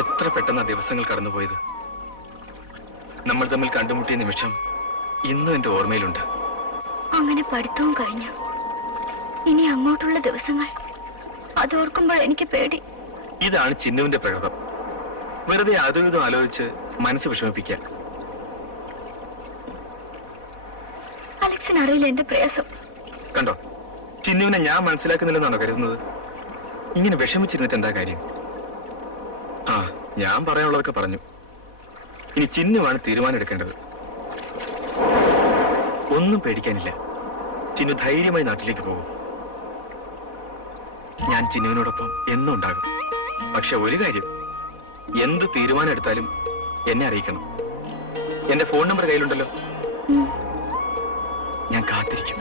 എത്ര പെട്ടെന്ന ദിവസങ്ങൾ കടന്നുപോയത്. നമ്മൾ തമ്മിൽ കണ്ടുമുട്ടിയ നിമിഷം ഇന്നും എന്റെ ഓർമ്മയിലുണ്ട്. അങ്ങനെ പഠിത്തവും കഴിഞ്ഞു. ഇനി അങ്ങോട്ടുള്ള ദിവസങ്ങൾ അതോർക്കുമ്പോൾ എനിക്ക് പേടി. ഇതാണ് ചിന്നുവിന്റെ പ്രകൃതം. വെറുതെ അതും ഇതും ആലോചിച്ച് മനസ്സ് വിഷമിപ്പിക്കുക. അലക്സിന് അറിയില്ല എന്റെ പ്രയാസം. കണ്ടോ, ചിന്നുവിനെ ഞാൻ മനസ്സിലാക്കുന്നില്ലെന്നാണോ കരുതുന്നത്? ഇങ്ങനെ വിഷമിച്ചിരുന്നിട്ട് എന്താ കാര്യം? ആ, ഞാൻ പറയാനുള്ളതൊക്കെ പറഞ്ഞു. ഇനി ചിന്നുവാണ് തീരുമാനം എടുക്കേണ്ടത്. ഒന്നും പേടിക്കാനില്ല. ചിന്നു ധൈര്യമായി നാട്ടിലേക്ക് പോകും. ഞാൻ ചിന്നുവിനോടൊപ്പം എന്നും ഉണ്ടാകും. പക്ഷെ ഒരു കാര്യം, എന്ത് തീരുമാനം എടുത്താലും എന്നെ അറിയിക്കണം. എന്റെ ഫോൺ നമ്പർ കയ്യിലുണ്ടല്ലോ. ഞാൻ കാത്തിരിക്കും.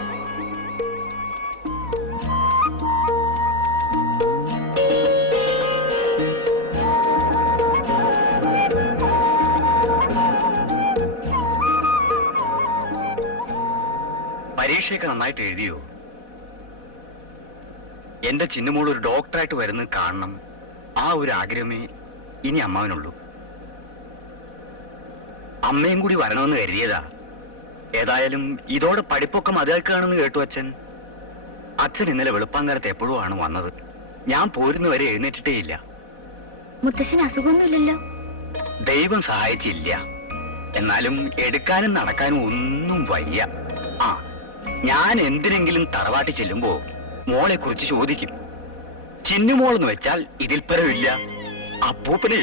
പരീക്ഷയൊക്കെ നന്നായിട്ട് എഴുതിയോ? എന്റെ ചിന്നുമോൾ ഒരു ഡോക്ടറായിട്ട് വരുന്നത് കാണണം. ആ ഒരു ആഗ്രഹമേ ഇനി അമ്മാവനുള്ളൂ. അമ്മയും കൂടി വരണമെന്ന് കരുതിയതാ. ഏതായാലും ഇതോടെ പഠിപ്പൊക്കെ മതിയാക്കുകയാണെന്ന് കേട്ടു അച്ഛൻ. അച്ഛൻ ഇന്നലെ വെളുപ്പാങ്കാലത്ത് എപ്പോഴും ആണ് വന്നത്. ഞാൻ പോരുന്നവരെ എഴുന്നേറ്റിട്ടേ ഇല്ല. മുത്തശ്ശന് അസുഖമൊന്നുമില്ലല്ലോ? ദൈവം സഹായിച്ചില്ല. എന്നാലും എടുക്കാനും നടക്കാനും ഒന്നും വയ്യ. ആ, ഞാൻ എന്തിനെങ്കിലും തറവാട്ടി ചെല്ലുമ്പോ മോളെ കുറിച്ച് ചോദിക്കും. ചിന്നുമോളെന്ന് വെച്ചാൽ ഇതിൽ പരമില്ല. അപ്പൂപ്പനെ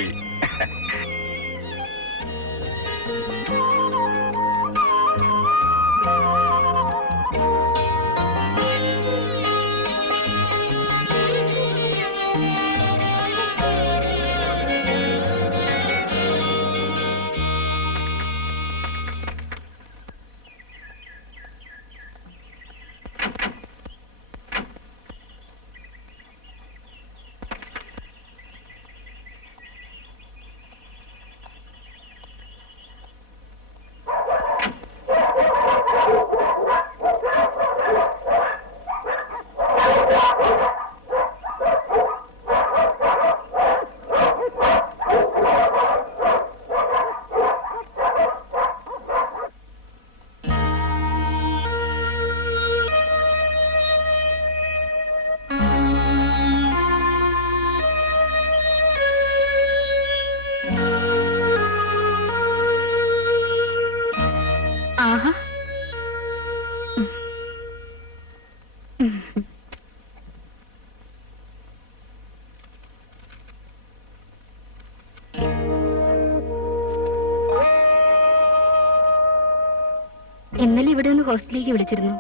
ഇന്നലെ ഇവിടെ ഒന്ന് ഹോസ്റ്റലിലേക്ക് വിളിച്ചിരുന്നു.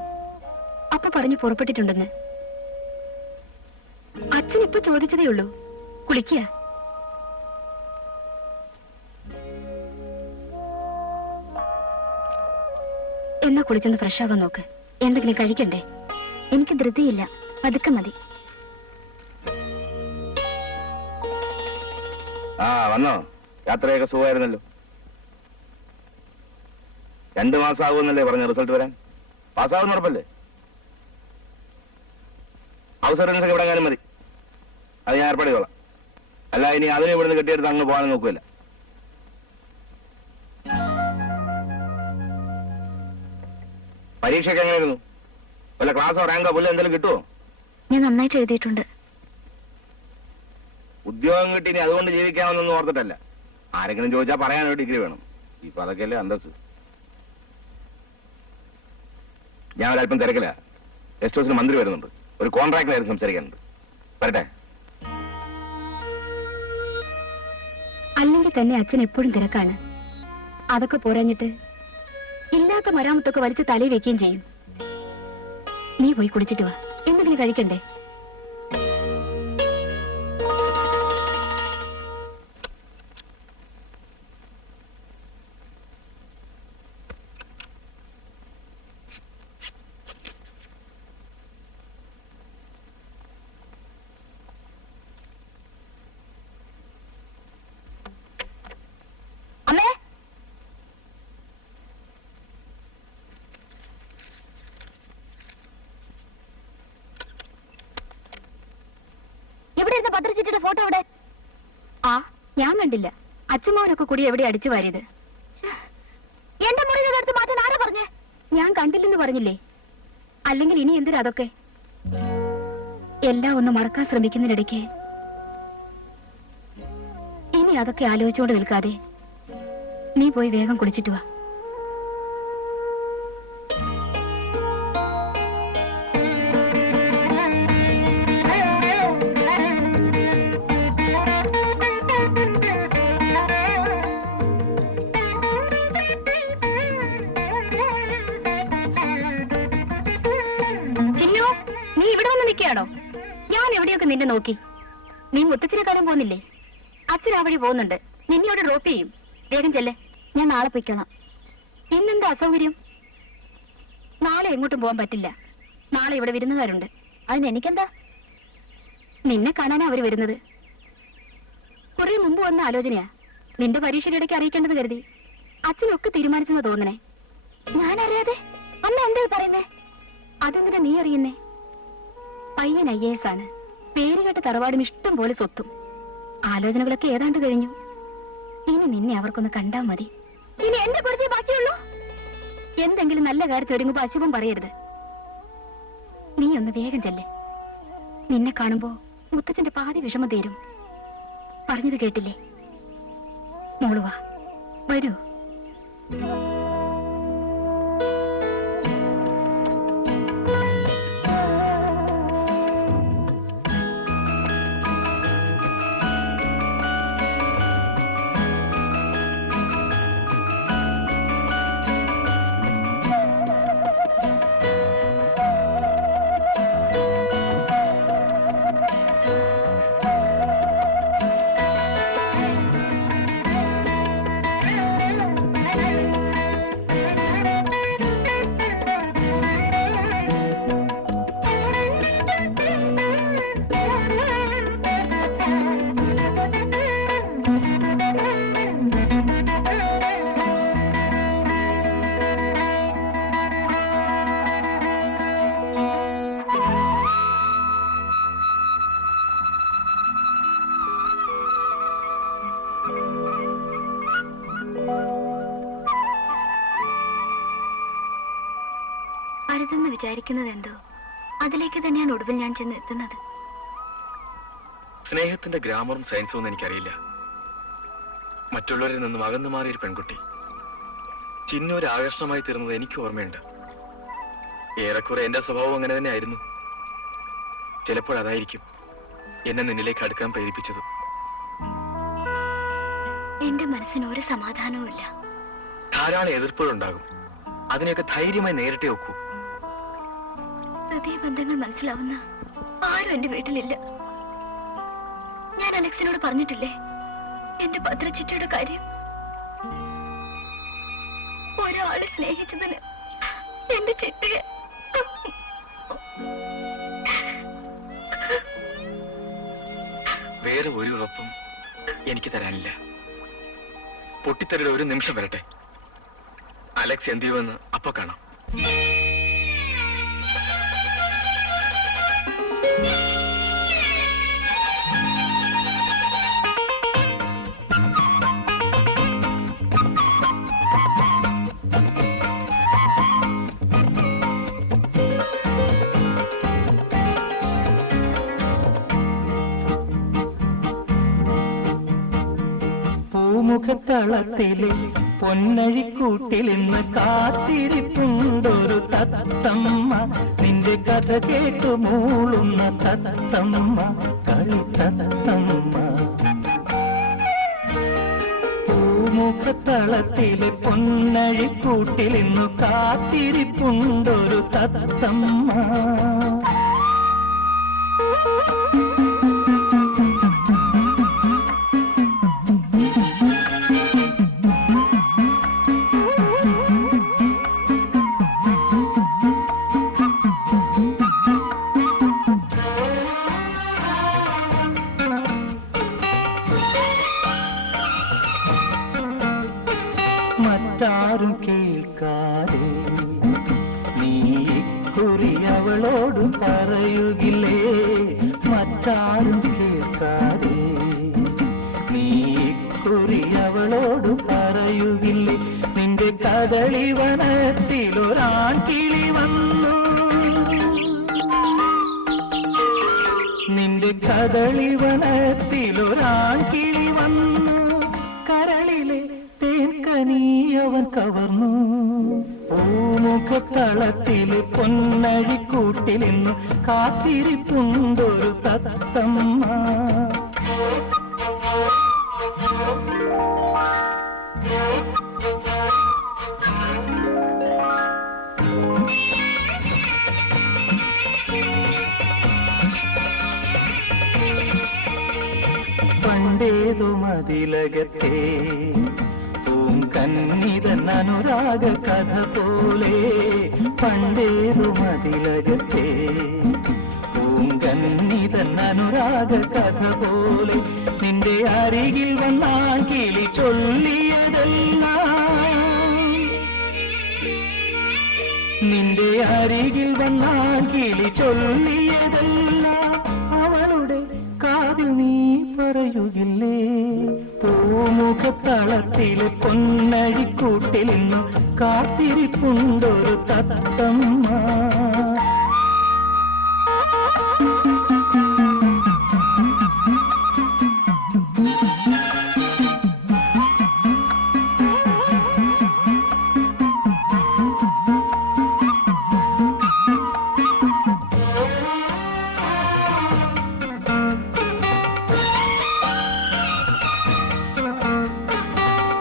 അപ്പൊ പറഞ്ഞു പുറപ്പെട്ടിട്ടുണ്ടെന്ന്. അച്ഛൻ ഇപ്പൊ ചോദിച്ചതേ ഉള്ളൂ. കുളിക്കുക. എന്നാ കുളിച്ചൊന്ന് ഫ്രഷ് ആവാൻ നോക്ക്. എന്തെങ്കിലും കഴിക്കണ്ടേ? എനിക്ക് ധൃതിയില്ല, പതുക്കെ മതി. ആ, വന്നോ? യാത്രയൊക്കെ സുഖമായിരുന്നല്ലോ. 2 മാസം ആകുമെന്നല്ലേ പറഞ്ഞ റിസൾട്ട് വരാൻ? പാസ്സാവുന്ന ഉറപ്പല്ലേ? അവസരങ്ങൾ ഇവിടെ എങ്ങാനും മതി. അത് ഞാൻ ഏർപ്പാട് ചെയ്തോളാം. അല്ല, ഇനി അതിനെ ഇവിടുന്ന് കെട്ടിയെടുത്ത് അങ്ങ് പോകാൻ നോക്കുമല്ല. പരീക്ഷയ്ക്ക് എങ്ങനെയായിരുന്നു? വല്ല ക്ലാസ്സോ റാങ്കോ പുല്ല എന്തെങ്കിലും കിട്ടുമോ? ഞാൻ നന്നായിട്ട് എഴുതിയിട്ടുണ്ട്. ഉദ്യോഗം കിട്ടി ഇനി അതുകൊണ്ട് ജീവിക്കാമെന്നൊന്നും ഓർത്തിട്ടല്ല. ആരെങ്കിലും ചോദിച്ചാൽ പറയാനോ ഡിഗ്രി വേണം. ഇപ്പൊ അതൊക്കെയല്ലേ അന്തസ്. ഞാൻ ഒരല്പം തിരക്കില്ല. ഗസ്റ്റ് ഹൗസിന് മന്ത്രി വരുന്നുണ്ട്. ഒരു കോൺട്രാക്ട് കാര്യം സംസാരിക്കാനുണ്ട്. വരട്ടെ. അല്ലെങ്കിൽ തന്നെ അച്ഛൻ എപ്പോഴും തിരക്കാണ്. അതൊക്കെ പോരാഞ്ഞിട്ട് ഇല്ലാത്ത മരാമത്തൊക്കെ വലിച്ച് തലയിൽ വെക്കുകയും ചെയ്യും. നീ പോയി കുടിച്ചിട്ട് വാ. എന്തെങ്കിലും കഴിക്കണ്ടേ? അമ്മേ, ഇവിടെ ഇരുന്ന പത്രച്ചിട്ടിയുടെ ഫോട്ടോ അവിടെ. ആ, ഞാൻ കണ്ടില്ല. അച്ഛന്മാരൊക്കെ കൂടി എവിടെ അടിച്ചു വാരിയത്? എന്റെ മുറിയുടെ മാറ്റാൻ ആരാ പറഞ്ഞേ? ഞാൻ കണ്ടില്ലെന്ന് പറഞ്ഞില്ലേ? അല്ലെങ്കിൽ ഇനി എന്തിനാ അതൊക്കെ? എല്ലാം ഒന്ന് മറക്കാൻ ശ്രമിക്കുന്നതിനിടയ്ക്ക് ഇനി അതൊക്കെ ആലോചിച്ചുകൊണ്ട് നിൽക്കാതെ നീ പോയി വേഗം കുളിച്ചിട്ട് വാ. നീ ഇവിടെ വന്ന് നിൽക്കുകയാണോ? ഞാൻ എവിടെയൊക്കെ നിന്നെ നോക്കി. നീ മുത്തച്ഛനെ കാണാൻ പോകുന്നില്ലേ? അച്ഛൻ ആ വഴി പോകുന്നുണ്ട്. നിന്നെ ഇവിടെ ഡ്രോപ്പ് ചെയ്യും. വേഗം ചെല്ലേ. ഞാൻ നാളെ പൊയ്ക്കണം. ഇന്നെന്താ അസൗകര്യം? നാളെ എങ്ങോട്ടും പോകാൻ പറ്റില്ല. നാളെ ഇവിടെ വിരുന്നുകാരുണ്ട്. അതിനെനിക്കെന്താ? നിന്നെ കാണാനാ അവര് വരുന്നത്. കുറെ മുമ്പ് വന്ന ആലോചനയാ. നിന്റെ പരീക്ഷയുടെ ഇടയ്ക്ക് അറിയിക്കേണ്ടത് കരുതി. അച്ഛനൊക്കെ തീരുമാനിച്ചെന്ന് തോന്നണേ. ഞാനറിയാതെ അമ്മ എന്താ പറയുന്നേ? അതെന്തിനാ നീ അറിയുന്നേ? പയ്യൻ IAS ആണ്. പേരുകേട്ട തറവാടും ഇഷ്ടം പോലെ സ്വത്തും. ആലോചനകളൊക്കെ ഏതാണ്ട് കഴിഞ്ഞു. ഇനി നിന്നെ അവർക്കൊന്ന് കണ്ടാ മതി. ഇനി എന്റെ കുറിച്ചേ ബാക്കിയുള്ളൂ. എന്തെങ്കിലും നല്ല കാര്യത്തിൽ ഒരുങ്ങുമ്പോ അശുഭം പറയരുത്. നീ ഒന്ന് വേഗം ചെല്ലേ. നിന്നെ കാണുമ്പോ മുത്തച്ഛന്റെ പാതി വിഷമം തീരും. പറഞ്ഞത് കേട്ടില്ലേ? മോളുവാ, വരൂ. അരുതെന്ന് വിചാരിക്കുന്നത് എന്തോ അതിലേക്ക് തന്നെയാണ് ഒടുവിൽ ഞാൻ ചെന്ന് എത്തുന്നത്. സ്നേഹത്തിന്റെ ഗ്രാമറും സയൻസും ഒന്നും എനിക്കറിയില്ല. മറ്റുള്ളവരിൽ നിന്നും അകന്നു മാറിയൊരു പെൺകുട്ടി ചിന്ന ഒരു ആകർഷണമായി തീർന്നത് എനിക്ക് ഓർമ്മയുണ്ട്. ഏറെക്കുറെ എന്റെ സ്വഭാവം അങ്ങനെ തന്നെ ആയിരുന്നു. ചിലപ്പോൾ അതായിരിക്കും എന്നെ നിന്നിലേക്ക് അടുക്കാൻ പ്രേരിപ്പിച്ചത്. എന്റെ മനസ്സിന് ഒരു സമാധാനവും ഇല്ല. ധാരാളം എതിർപ്പുകളുണ്ടാകും. അതിനെയൊക്കെ ധൈര്യമായി നേരിട്ടേ വെക്കൂ. ഹൃദയബന്ധങ്ങൾ മനസ്സിലാവുന്ന ആരും എന്റെ വീട്ടിലില്ല. ഞാൻ അലക്സിനോട് പറഞ്ഞിട്ടില്ലേ എന്റെ പത്രച്ചിട്ടയുടെ കാര്യം? ഒരാളെ സ്നേഹിച്ചതിന് എന്റെ ചിട്ടയെ വേറെ ഒരു ഉറപ്പും എനിക്ക് തരാനില്ല. പൊട്ടിത്തെറിയുടെ ഒരു നിമിഷം വരട്ടെ. അലക്സ് എന്ത് ചെയ്യുമെന്ന് അപ്പൊ കാണാം. പൂമുഖത്തളത്തിലെ പൊന്നഴിക്കൂട്ടിൽ ഇന്ന് കാത്തിരിപ്പുണ്ടൊരു തത്തമ്മ. നിന്റെ കഥ കേട്ടു മൂളുന്ന തത്തമ്മ, കളി തത്തമ്മ. പൂമുഖത്തളത്തിലെ പൊന്നഴിക്കൂട്ടിൽ ഇന്ന് കാത്തിരിപ്പുണ്ടൊരു തത്തമ്മ. മറ്റാരും കേൾക്കാതെ നീ കുറി അവളോട് പറയുകില്ലേ? മറ്റാരും കേൾക്കാതെ നീ കദളിവനത്തിലൊരാൺകിളി വന്നു, നിന്റെ കദളിവനത്തിലൊരാൺകിളി വന്നു, കരളിലെ തേൻകനി അവൻ കവർന്നു. പൂമുഖത്തളത്തിൽ പൊന്നഴിക്കൂട്ടിലിന്നു കാത്തിരിപ്പുണ്ടൊരു തത്തമ്മ. പണ്ടേതു മതിലകത്തെ കന്നിതൻ അനുരാഗ കഥ പോലെ, പണ്ടേതു മതിലകത്തെ കന്നിതൻ അനുരാഗ കഥ പോലെ, നിന്റെ അരികിൽ വന്നാൽ കിളി ചൊല്ലിയതെല്ലാം, നിന്റെ അരികിൽ വന്നാൽ കിളി ചൊല്ലിയതെല്ലാം അവളുടെ കാതിൽ നീ പറയുകില്ലേ? പൂമുഖത്തളത്തിൽ പൊന്നഴിക്കൂട്ടിലിന്നു കാത്തിരിപ്പുണ്ടൊരു തത്തമ്മ.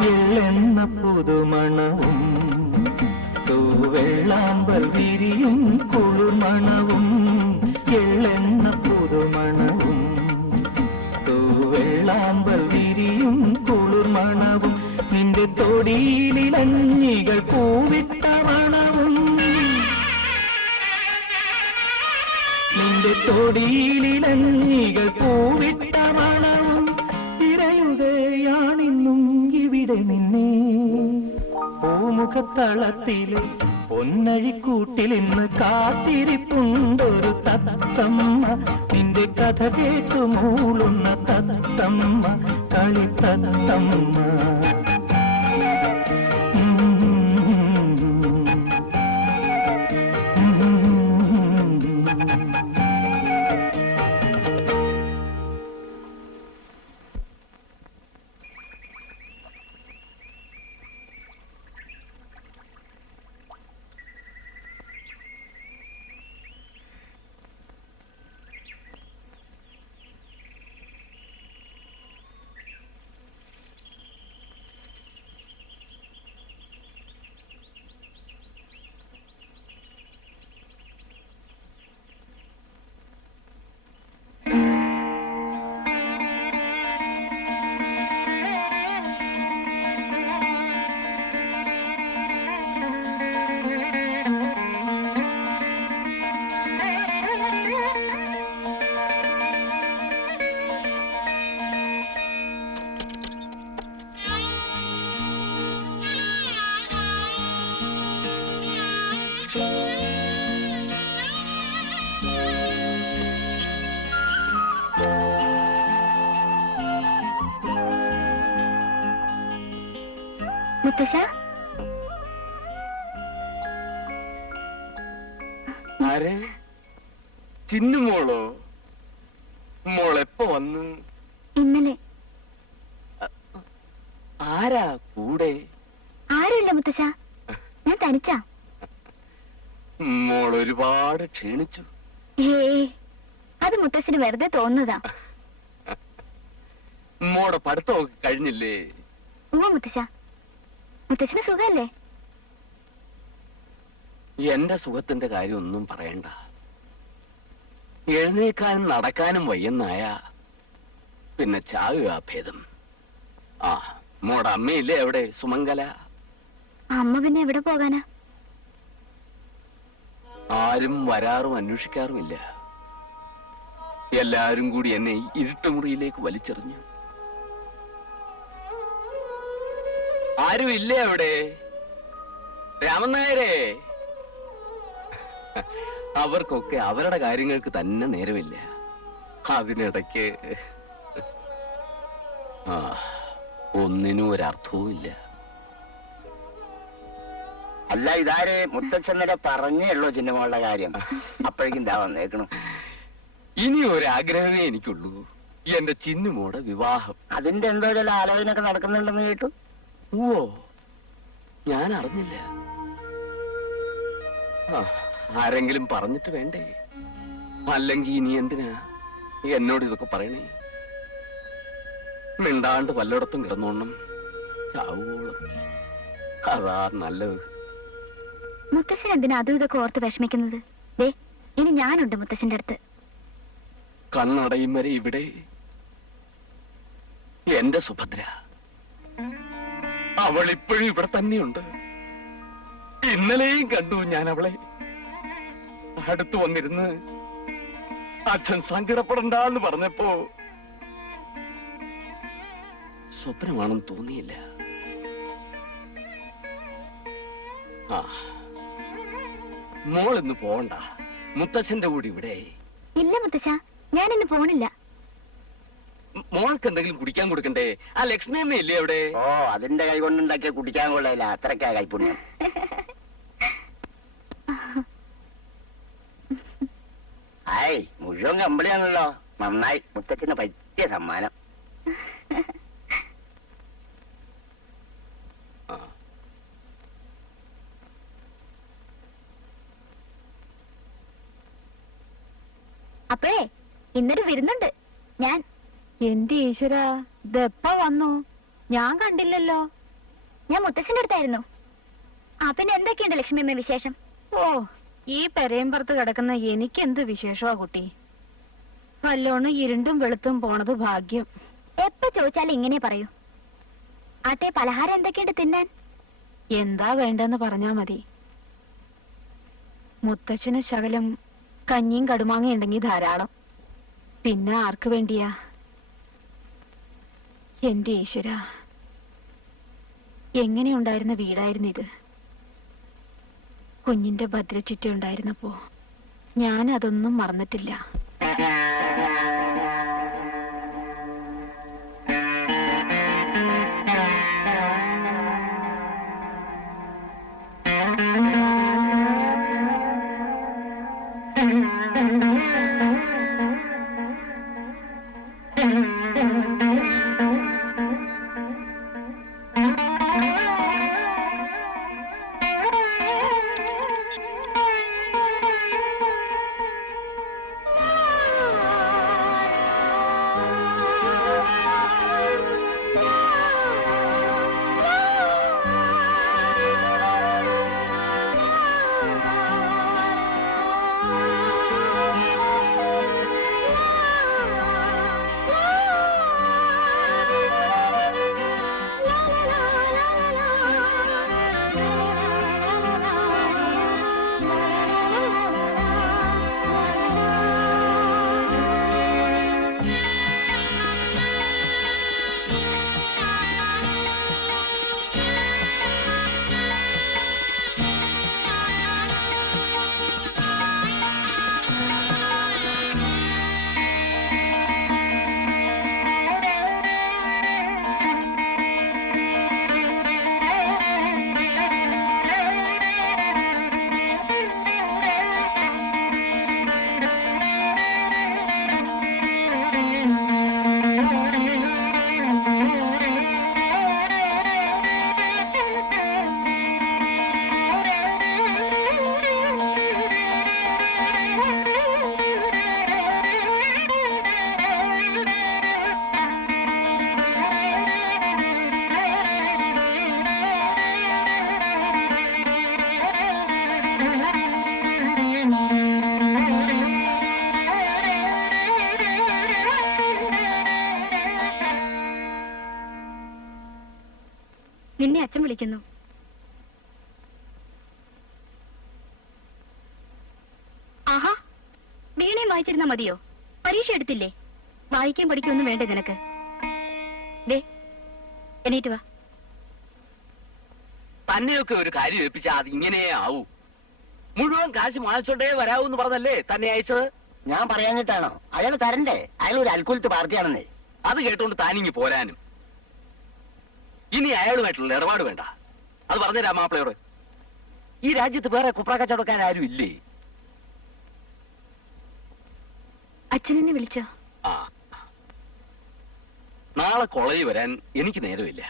എള്ളെണ്ണ പുതുമണവും തൂവെള്ളാമ്പൽ വിരിയും കുളിർമണവും, എള്ളെണ്ണ പുതുമണവും തൂവെള്ളാമ്പൽ വിരിയും കുളിർമണവും, നിന്റെ തൊടിയിലിലഞ്ഞികൾ പൂവിട്ട മണവും, നിന്റെ തൊടിയിലിലഞ്ഞികൾ പൂവിട്ട മണവും, തിരയുകയാണിന്നും ഇവിടെ നിന്നെ. പൂമുഖത്തളത്തില് പൊന്നഴിക്കൂട്ടിലിന്ന് കാത്തിരിപ്പുണ്ടൊരു തത്തമ്മ, നിന്റെ കഥ കേട്ടു മൂളുന്ന തത്തമ്മ, കളിത്തത്തമ്മ. മുത്തശ്ശ, ആരെ? ചിന്നുമോളോ? മോളെപ്പോ വന്ന്? ഇന്നലെ. ആരാ കൂടെ? ആരുമില്ല മുത്തശ്ശ, ഞാൻ തനിച്ചാ. മോൾ ഒരുപാട് ക്ഷീണിച്ചു. അത് മുത്തശ്ശന് വെറുതെ തോന്നുന്നതാ. മോടെ പഠിത്തമൊക്കെ കഴിഞ്ഞില്ലേ? ഉവ്വ മുത്തശ്ശ. മുത്തശ്ശന് സുഖല്ലേ? എന്റെ സുഖത്തിന്റെ കാര്യം ഒന്നും പറയണ്ട. എഴുന്നേക്കാനും നടക്കാനും വയ്യെന്നായ പിന്നെ ചാകുക ഭേദം. ആ, മോടെ അമ്മയില്ലേ എവിടെ? സുമംഗല. അമ്മ പിന്നെ എവിടെ പോകാനാ? ആരും വരാറും അന്വേഷിക്കാറുമില്ല. എല്ലാരും കൂടി എന്നെ ഇരുട്ടുമുറിയിലേക്ക് വലിച്ചെറിഞ്ഞു. ആരും ഇല്ലേ അവിടെ? രാമൻ നായരെ. അവർക്കൊക്കെ അവരുടെ കാര്യങ്ങൾക്ക് തന്നെ നേരമില്ല. അതിനിടയ്ക്ക് ഒന്നിനും ഒരർത്ഥവും ഇല്ല. അല്ല ഇതാര് മുത്തച്ഛന്നരെ പറഞ്ഞേ ഉള്ളൂ ചിന്നമോളുടെ കാര്യം. അപ്പോഴേക്കും ഇതാ വന്നേക്കണു. ഇനി ഒരു ആഗ്രഹമേ എനിക്കുള്ളൂ, എന്റെ ചിന്നുമോടെ വിവാഹം. അതിന്റെ എന്തോ ചില ആലോചനയൊക്കെ നടക്കുന്നുണ്ടെന്ന് കേട്ടു. ഓ, ഞാൻ അറിഞ്ഞില്ല. ആരെങ്കിലും പറഞ്ഞിട്ട് വേണ്ടേ? അല്ലെങ്കിൽ ഇനി എന്തിനാ എന്നോട് ഇതൊക്കെ പറയണേ? മിണ്ടാണ്ട് പലയിടത്തും കിടന്നോണം ചാവോളം. അതാ നല്ലത്. മുത്തശ്ശൻ എന്തിനാ അതും ഇതൊക്കെ ഓർത്ത് വിഷമിക്കുന്നത്? ദേ, ഇനി ഞാനുണ്ട് മുത്തശ്ശന്റെ അടുത്ത്. കണ്ണടയും വരെ ഇവിടെ എന്റെ സുഭദ്ര. അവൾ ഇപ്പോഴും ഇവിടെ തന്നെയുണ്ട്. ഇന്നലെയും കണ്ടു ഞാൻ അവളെ. അടുത്ത് വന്നിരുന്ന് അച്ഛൻ സങ്കടപ്പെടണ്ടെന്ന് പറഞ്ഞപ്പോ സ്വപ്നമാണെന്ന് തോന്നിയില്ല. ആ, മോളിന്ന് പോണ്ട. മുത്തച്ഛന്റെ കൂടി ഇവിടെ. ഇല്ല മുത്തശ്ശ, ഞാനിന്ന് പോണില്ല. മോൾക്ക് എന്തെങ്കിലും കുടിക്കാൻ കൊടുക്കണ്ടേ? ആ ലക്ഷ്മിയമ്മ ഇല്ലേ അവിടെ? ഓ, അതിന്റെ കൈ കൊണ്ടുണ്ടാക്കിയ കുടിക്കാൻ കൊള്ളയില്ല, അത്രയ്ക്കാ കൈപ്പുണ്യം. ആയ്, മുഴുവൻ കമ്പിളിയാണല്ലോ. നന്നായി, മുത്തച്ഛന് പറ്റിയ സമ്മാനം. അപ്പോഴേ ഇന്നൊരു വിരുന്നുണ്ട്. ഞാൻ എന്റെ ഈശ്വര, ഇതെപ്പ വന്നു? ഞാൻ കണ്ടില്ലല്ലോ. ഞാൻ മുത്തശ്ശന്റെ അടുത്തായിരുന്നു. ആ, പിന്നെ എന്തൊക്കെയുണ്ട് ലക്ഷ്മിയമ്മ വിശേഷം? ഓ, ഈ പെരയമ്പുറത്ത് കിടക്കുന്ന എനിക്കെന്ത് വിശേഷമാ കുട്ടി. വല്ലോണ് ഇരുണ്ടും വെളുത്തും പോണത് ഭാഗ്യം. എപ്പോ ചോദിച്ചാലും ഇങ്ങനെ പറയൂ. ആട്ടെ, പലഹാരം എന്തൊക്കെയുണ്ട് തിന്നാൻ? എന്താ വേണ്ടെന്ന് പറഞ്ഞാ മതി. മുത്തച്ഛന് ശകലം കഞ്ഞിയും കടുമാങ്ങയും ഉണ്ടെങ്കിൽ ധാരാളം. പിന്നെ ആർക്ക് വേണ്ടിയാ? എന്റെ ഈശ്വര, എങ്ങനെയുണ്ടായിരുന്ന വീടായിരുന്നു ഇത്. കുഞ്ഞിന്റെ ഭദ്രച്ചിറ്റ ഉണ്ടായിരുന്നപ്പോ ഞാൻ അതൊന്നും മറന്നിട്ടില്ല. നിന്നെ അച്ഛൻ വിളിക്കുന്നു. ആഹാ, വീണയും വായിച്ചിരുന്നാ മതിയോ? പരീക്ഷ എടുത്തില്ലേ? വായിക്കാൻ പഠിക്കൊന്നും വേണ്ടേ നിനക്ക്? ദേ, എണീറ്റ് വാ. തന്നെയൊക്കെ ഒരു കാര്യം ഏൽപ്പിച്ചാ അത് ഇങ്ങനെ ആവൂ. മുഴുവൻ കാശ് വാങ്ങിച്ചോണ്ടേ വരാവൂന്ന് പറഞ്ഞല്ലേ തന്നെ അയച്ചത്? ഞാൻ പറയാഞ്ഞിട്ടാണോ? അയാൾ തരണ്ടേ? അയാൾ ഒരു അൽക്കുലത്ത് പാർട്ടിയാണെന്നേ. അത് കേട്ടോണ്ട് താനിങ്ങി പോരാനും. ഇനി അയാളുമായിട്ടുള്ള ഇടപാട് വേണ്ട. അത് പറഞ്ഞുതരാ മാപ്പിളയോട്. ഈ രാജ്യത്ത് വേറെ കുപ്ര കച്ചവടക്കാരും ഇല്ലേ? അച്ഛനെന്നെ വിളിച്ചോ? ആ, നാളെ കോളേജിൽ വരാൻ എനിക്ക് നേരമില്ല.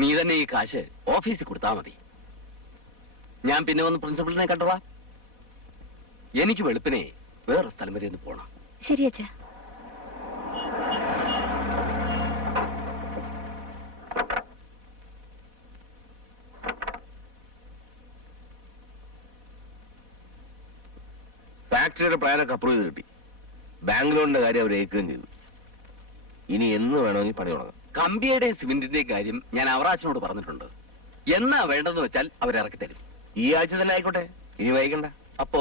നീ തന്നെ ഈ കാശ് ഓഫീസിൽ കൊടുത്താൽ മതി. ഞാൻ പിന്നെ വന്ന് പ്രിൻസിപ്പളിനെ കണ്ടോളാം. എനിക്ക് വെളുപ്പിനെ വേറെ സ്ഥലം വരെ ഒന്ന് പോണം. ശരി അച്ഛാ. ഫാക്ടറിയുടെ പ്ലാനൊക്കെ അപ്രൂവ് ചെയ്ത് കിട്ടി. ബാങ്ക് ലോണിന്റെ കാര്യം അവർ ഏൽക്കുകയും ചെയ്തു. ഇനി എന്ന് വേണമെങ്കിൽ പണി തുടങ്ങാം. കമ്പിയുടെയും സിമെന്റിന്റെയും കാര്യം ഞാൻ അവറാച്ചനോട് പറഞ്ഞിട്ടുണ്ട്. എന്നാ വേണ്ടെന്ന് വെച്ചാൽ അവരിറക്കി തരും. ഈ ആഴ്ച തന്നെ ആയിക്കോട്ടെ, ഇനി വൈകണ്ട. അപ്പോ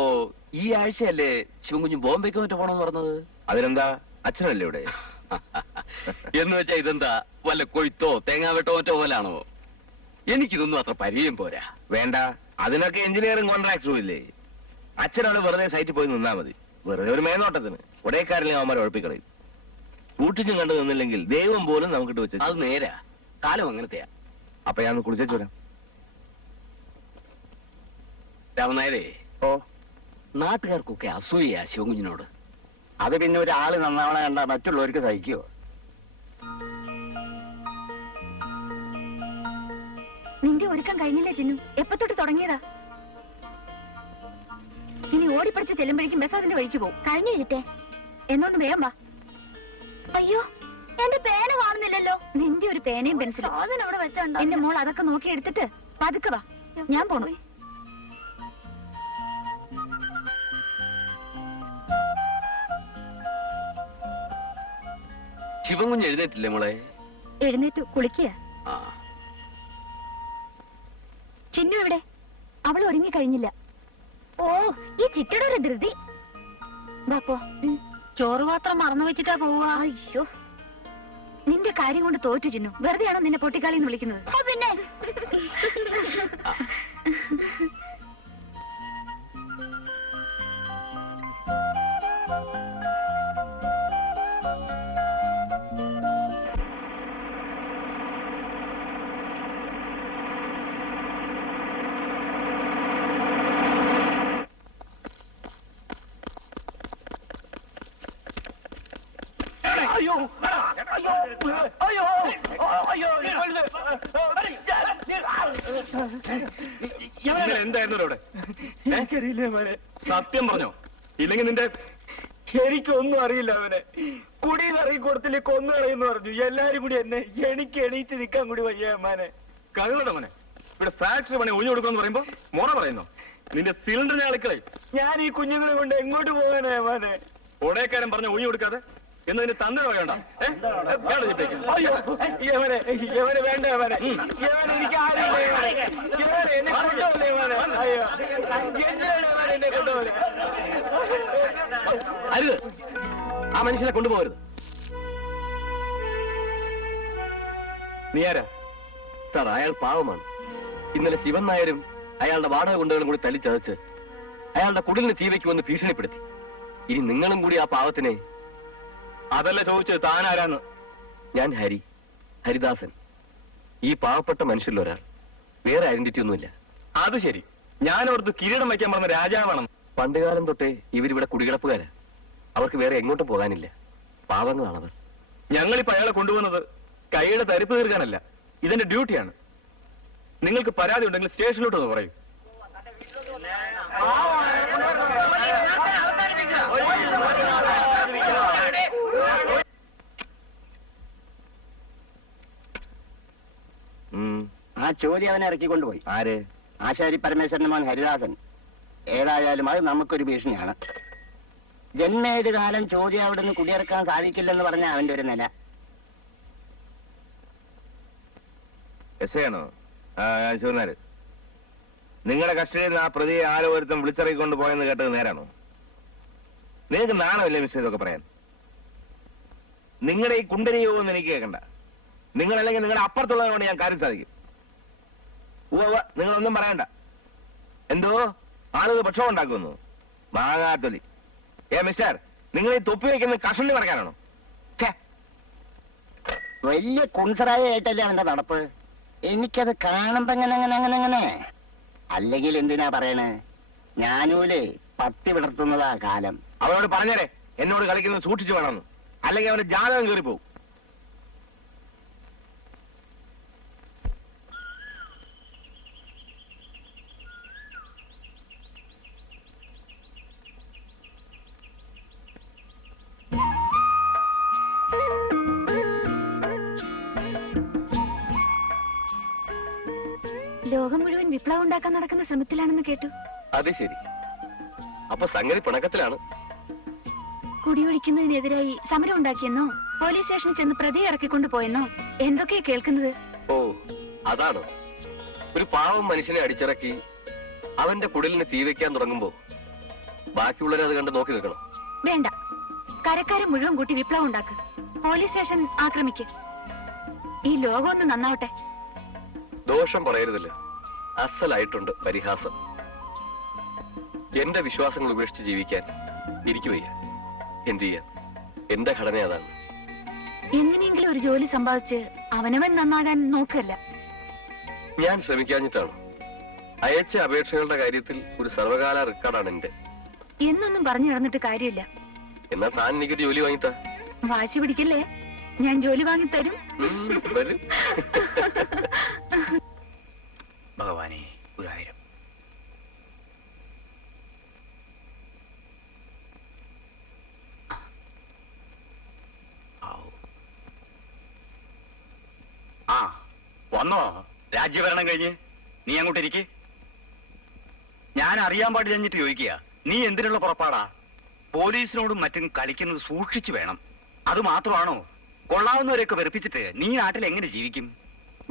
ഈ ആഴ്ചയല്ലേ ശിവൻകുഞ്ഞ് ബോംബെക്ക് മറ്റു പോണെന്ന് പറഞ്ഞത്? അതിനെന്താ, അച്ഛനല്ലേ ഇവിടെ? എന്ന് വെച്ചാ ഇതെന്താ വല്ല കൊയ്ത്തോ തേങ്ങാവെട്ടോ മറ്റോ പോലാണോ? എനിക്കിതൊന്നും അത്ര പരിചയം പോരാ. വേണ്ട, അതിനൊക്കെ എഞ്ചിനീയറിംഗ് കോൺട്രാക്ടറും ഇല്ലേ. അച്ഛനവിടെ വെറുതെ സൈറ്റിൽ പോയി നിന്നാ മതി. വെറുതെ ഒരു മേനോട്ടത്തിന് ഒടേക്കാരിലെ അവന്മാരെ ഉഴപ്പിക്കളയും. കൂട്ടിച്ചും കണ്ടു നിന്നില്ലെങ്കിൽ ദൈവം പോലും നമുക്കിട്ട് വെച്ചു. അത് നേരാ, കാലം അങ്ങനത്തെയാ. അപ്പൊ ഞാൻ കുളിച്ചു വരാം. രാമനായരെ, ഓ, നാട്ടുകാർക്കൊക്കെ അസൂയ ശിവകുഞ്ഞിനോട്. അത് പിന്നെ ഒരാള് നന്നാവണ കണ്ട മറ്റുള്ളവർക്ക് സഹിക്കുവോ? നിന്റെ ഒരുക്കം കഴിഞ്ഞില്ലേ ചിന്നു? എപ്പോ തൊട്ട് തുടങ്ങിയതാ? ഇനി ഓടിപ്പടിച്ച് ചെല്ലുമ്പോഴേക്കും ബസ് അതിന്റെ വഴിക്ക് പോകും. കഴിഞ്ഞു ചിറ്റേ, എന്നൊന്ന് വേഗം വാ. അയ്യോ, എന്റെ പേന കാണുന്നില്ലല്ലോ. നിന്റെ ഒരു പേനയും പെൻസിലും അവിടെ വെച്ചോണ്ടോ? എന്റെ മോൾ അതൊക്കെ നോക്കി എടുത്തിട്ട് പതുക്കെ വാ, ഞാൻ പോണു. ശിവൻകുഞ്ഞ് എഴുന്നേറ്റില്ലേ മോളെ? എഴുന്നേറ്റു, കുളിക്കുക. ആ, ചിന്നു എവിടെ? അവൾ ഒരുങ്ങി കഴിഞ്ഞില്ല. ഓ, ഈ ചിറ്റയുടെ ഒരു ധൃതി. ബാപ്പോ, ചോറ് പാത്രം മറന്നു വെച്ചിട്ടാ പോവാ. അയ്യോ, നിന്റെ കാര്യം കൊണ്ട് തോറ്റു ചിന്നു. വെറുതെയാണോ നിന്നെ പൊട്ടിക്കാളിന്ന് വിളിക്കുന്നത്? പിന്നെ എന്തായിരുന്നു അവിടെ? എനിക്കറിയില്ലേ മോനെ, സത്യം പറഞ്ഞോ? ഇല്ലെങ്കിൽ നിന്റെ എനിക്കൊന്നും അറിയില്ല. അവനെ കുടിയിൽ ഇറങ്ങി കൊടുത്തില്ലേ കൊന്നു കളയെന്ന് പറഞ്ഞു. എല്ലാരും കൂടി എന്നെ എനിക്ക് എണീറ്റ് നിൽക്കാൻ കൂടി വയ്യ അമ്മാനെ. കഴിവുള്ള മോനെ, ഇവിടെ ഫാക്ടറി പണി ഒഴിഞ്ഞു കൊടുക്കുമെന്ന് പറയുമ്പോ മോറ പറയുന്നു. നിന്റെ സിലിണ്ടറിനെ ആളിക്കളെ. ഞാൻ ഈ കുഞ്ഞുങ്ങളെ കൊണ്ട് എങ്ങോട്ട് പോകാനാ അമ്മാനെ? ഒടേക്കാരൻ പറഞ്ഞ ഒഴിഞ്ഞു കൊടുക്കാതെ എന്നതിന് തന്ന വേണ്ട. അയ്യോ, യവനെ യവനെ വേണ്ട യവനെ. യവൻ എനിക്ക് ആരും എന്നെ കൊണ്ടുപോലെ യവനെ. അയ്യോ, എന്തിനാണ് യവൻ എന്നെ കൊണ്ടുപോലെ? അരുത്, ആ മനുഷ്യനെ കൊണ്ടുപോകരുത്. നീ ആരാ? സാർ, അയാൾ പാവമാണ്. ഇന്നലെ ശിവൻ നായരും അയാളുടെ വാടക കൊണ്ടുകളും കൂടി തല്ലിച്ചതച്ച് അയാളുടെ കുടിലിന് തീ വയ്ക്കുമെന്ന് ഭീഷണിപ്പെടുത്തി. ഇനി നിങ്ങളും കൂടി ആ പാവത്തിനെ. അതല്ല ചോദിച്ചത്, താനാരാന്ന്? ഞാൻ ഹരിദാസൻ. ഈ പാവപ്പെട്ട മനുഷ്യരിലൊരാൾ. വേറെ ഐഡന്റിറ്റി ഒന്നുമില്ല. അത് ശരി, ഞാനോർത്ത് കിരീടം വയ്ക്കാൻ പറഞ്ഞ രാജാവാണ്. പണ്ടുകാലം തൊട്ടേ ഇവരിവിടെ കുടികിടപ്പുകാരാ. അവർക്ക് വേറെ എങ്ങോട്ടും പോകാനില്ല. പാവങ്ങളാണവർ. ഞങ്ങളിപ്പോ അയാളെ കൊണ്ടുവന്നത് കൈയുടെ തരിപ്പ് തീർക്കാനല്ല, ഇതെന്റെ ഡ്യൂട്ടിയാണ്. നിങ്ങൾക്ക് പരാതി ഉണ്ടെങ്കിൽ സ്റ്റേഷനിലോട്ട് ഒന്ന് പറയൂ. ആ ചോദ്യം അവനെ ഇറക്കിക്കൊണ്ടുപോയി. ആര്? ആശാരി പരമേശ്വരന്റെ മോൻ ഹരിദാസൻ. ഏതായാലും അത് നമുക്കൊരു ഭീഷണിയാണ്. ജന്മേത് കാലം ചോദ്യം അവിടെ നിന്ന് കുടിയിറക്കാൻ സാധിക്കില്ലെന്ന് പറഞ്ഞ അവന്റെ ഒരു നില. എസ് ആണോ? ശിവനാര്, നിങ്ങളുടെ കസ്റ്റഡിയിൽ നിന്ന് ആ പ്രതിയെ ആരോ ഒരുത്തം വിളിച്ചിറക്കിക്കൊണ്ട് പോയെന്ന് കേട്ടത് നേരാണോ? നിങ്ങൾക്ക് നാണമില്ലേ മിസ്റ്റർ ഇതൊക്കെ പറയാൻ? നിങ്ങളുടെ ഈ കുണ്ടരി യോഗം എനിക്ക് കേൾക്കണ്ട. നിങ്ങളല്ലെങ്കിൽ നിങ്ങളുടെ അപ്പുറത്തുള്ളതുകൊണ്ട് ഞാൻ കാര്യം സാധിക്കും. നിങ്ങളൊന്നും പറയണ്ട. എന്തോ ആളുകൾ പ്രക്ഷോഭം ഉണ്ടാക്കുന്നു. മാങ്ങാത്തൊലി. മിസ്റ്റർ, നിങ്ങൾ ഈ തൊപ്പി വയ്ക്കുന്ന കഷണ്ടി പറയാനാണോ? വലിയ കുൺസറായ ആയിട്ടല്ലേ അവന്റെ നടപ്പ്. എനിക്കത് കാണുമ്പോ അങ്ങനെ അങ്ങനെ അങ്ങനെ അങ്ങനെ അല്ലെങ്കിൽ എന്തിനാ പറയണേ? ഞാനൂലേ പത്തി വിടർത്തുന്നതാ കാലം. അവനോട് പറഞ്ഞേരെ എന്നോട് കളിക്കുന്നത് സൂക്ഷിച്ചു വേണമെന്ന്, അല്ലെങ്കിൽ അവന് ജാതകം കയറിപ്പോവും. ലോകം മുഴുവൻ വിപ്ലവം ഉണ്ടാക്കാൻ നടക്കുന്ന ശ്രമത്തിലാണെന്ന് കേട്ടു. അത് ശരി. അപ്പൊ സംഗതി പിണക്കത്തിലാണ്. കുടിയൊഴിക്കുന്നതിനെതിരായി സമരം ഉണ്ടാക്കിയെന്നോ പോലീസ് സ്റ്റേഷനിൽ ചെന്ന് പ്രതി ഇറക്കിക്കൊണ്ടു പോയെന്നോ എന്തൊക്കെയാ കേൾക്കുന്നത്? ഓ, അതാണ്. ഒരു പാവം മനുഷ്യനെ അടിച്ചിറക്കി അവന്റെ കുടിലിന് തീ വെക്കാൻ തുടങ്ങുമ്പോ ബാക്കിയുള്ളവരെ അത് കണ്ട് നോക്കി നിൽക്കണം. വേണ്ട, കരക്കാരെ മുഴുവൻ കൂട്ടി വിപ്ലവം ഉണ്ടാക്ക്, പോലീസ് സ്റ്റേഷൻ ആക്രമിക്ക്. ഈ ലോകം ഒന്ന് നന്നാവട്ടെ. ദോഷം പറയരുതല്ലോ, അസലായിട്ടുണ്ട് പരിഹാസം. എന്റെ വിശ്വാസങ്ങൾ ഉപേക്ഷിച്ച് ജീവിക്കാൻ എനിക്ക് വയ്യ. എന്ത് ചെയ്യാൻ? എന്റെ ഘടന അതാണ്. എങ്ങനെയെങ്കിലും ഒരു ജോലി സമ്പാദിച്ച് അവനവൻ നന്നാകാൻ നോക്കല്ല. ഞാൻ ശ്രമിക്കാഞ്ഞിട്ടാണ്. അയച്ച അപേക്ഷകളുടെ കാര്യത്തിൽ ഒരു സർവകാല റെക്കോർഡാണ് എന്റെ. എന്നൊന്നും പറഞ്ഞു നടന്നിട്ട് കാര്യമില്ല. എന്നാ താൻ എനിക്കൊരു ജോലി വാങ്ങിത്താ. വാശി പിടിക്കല്ലേ, ഞാൻ ജോലി വാങ്ങിത്തരും. ഭഗവാനെ ഗുരുവായൂരം. ആ വന്നോ രാജ്യഭരണം കഴിഞ്ഞ്? നീ അങ്ങോട്ട് ഇരിക്ക്. ഞാൻ അറിയാൻ പാടില്ല എന്നിട്ട് ചോദിക്കുക, നീ എന്തിനുള്ള പുറപ്പാടാ? പോലീസിനോടും മറ്റും കളിക്കുന്നത് സൂക്ഷിച്ചു വേണം. അത് മാത്രമാണോ? കൊള്ളാവുന്നവരെയൊക്കെ വെറുപ്പിച്ചിട്ട് നീ നാട്ടിൽ എങ്ങനെ ജീവിക്കും?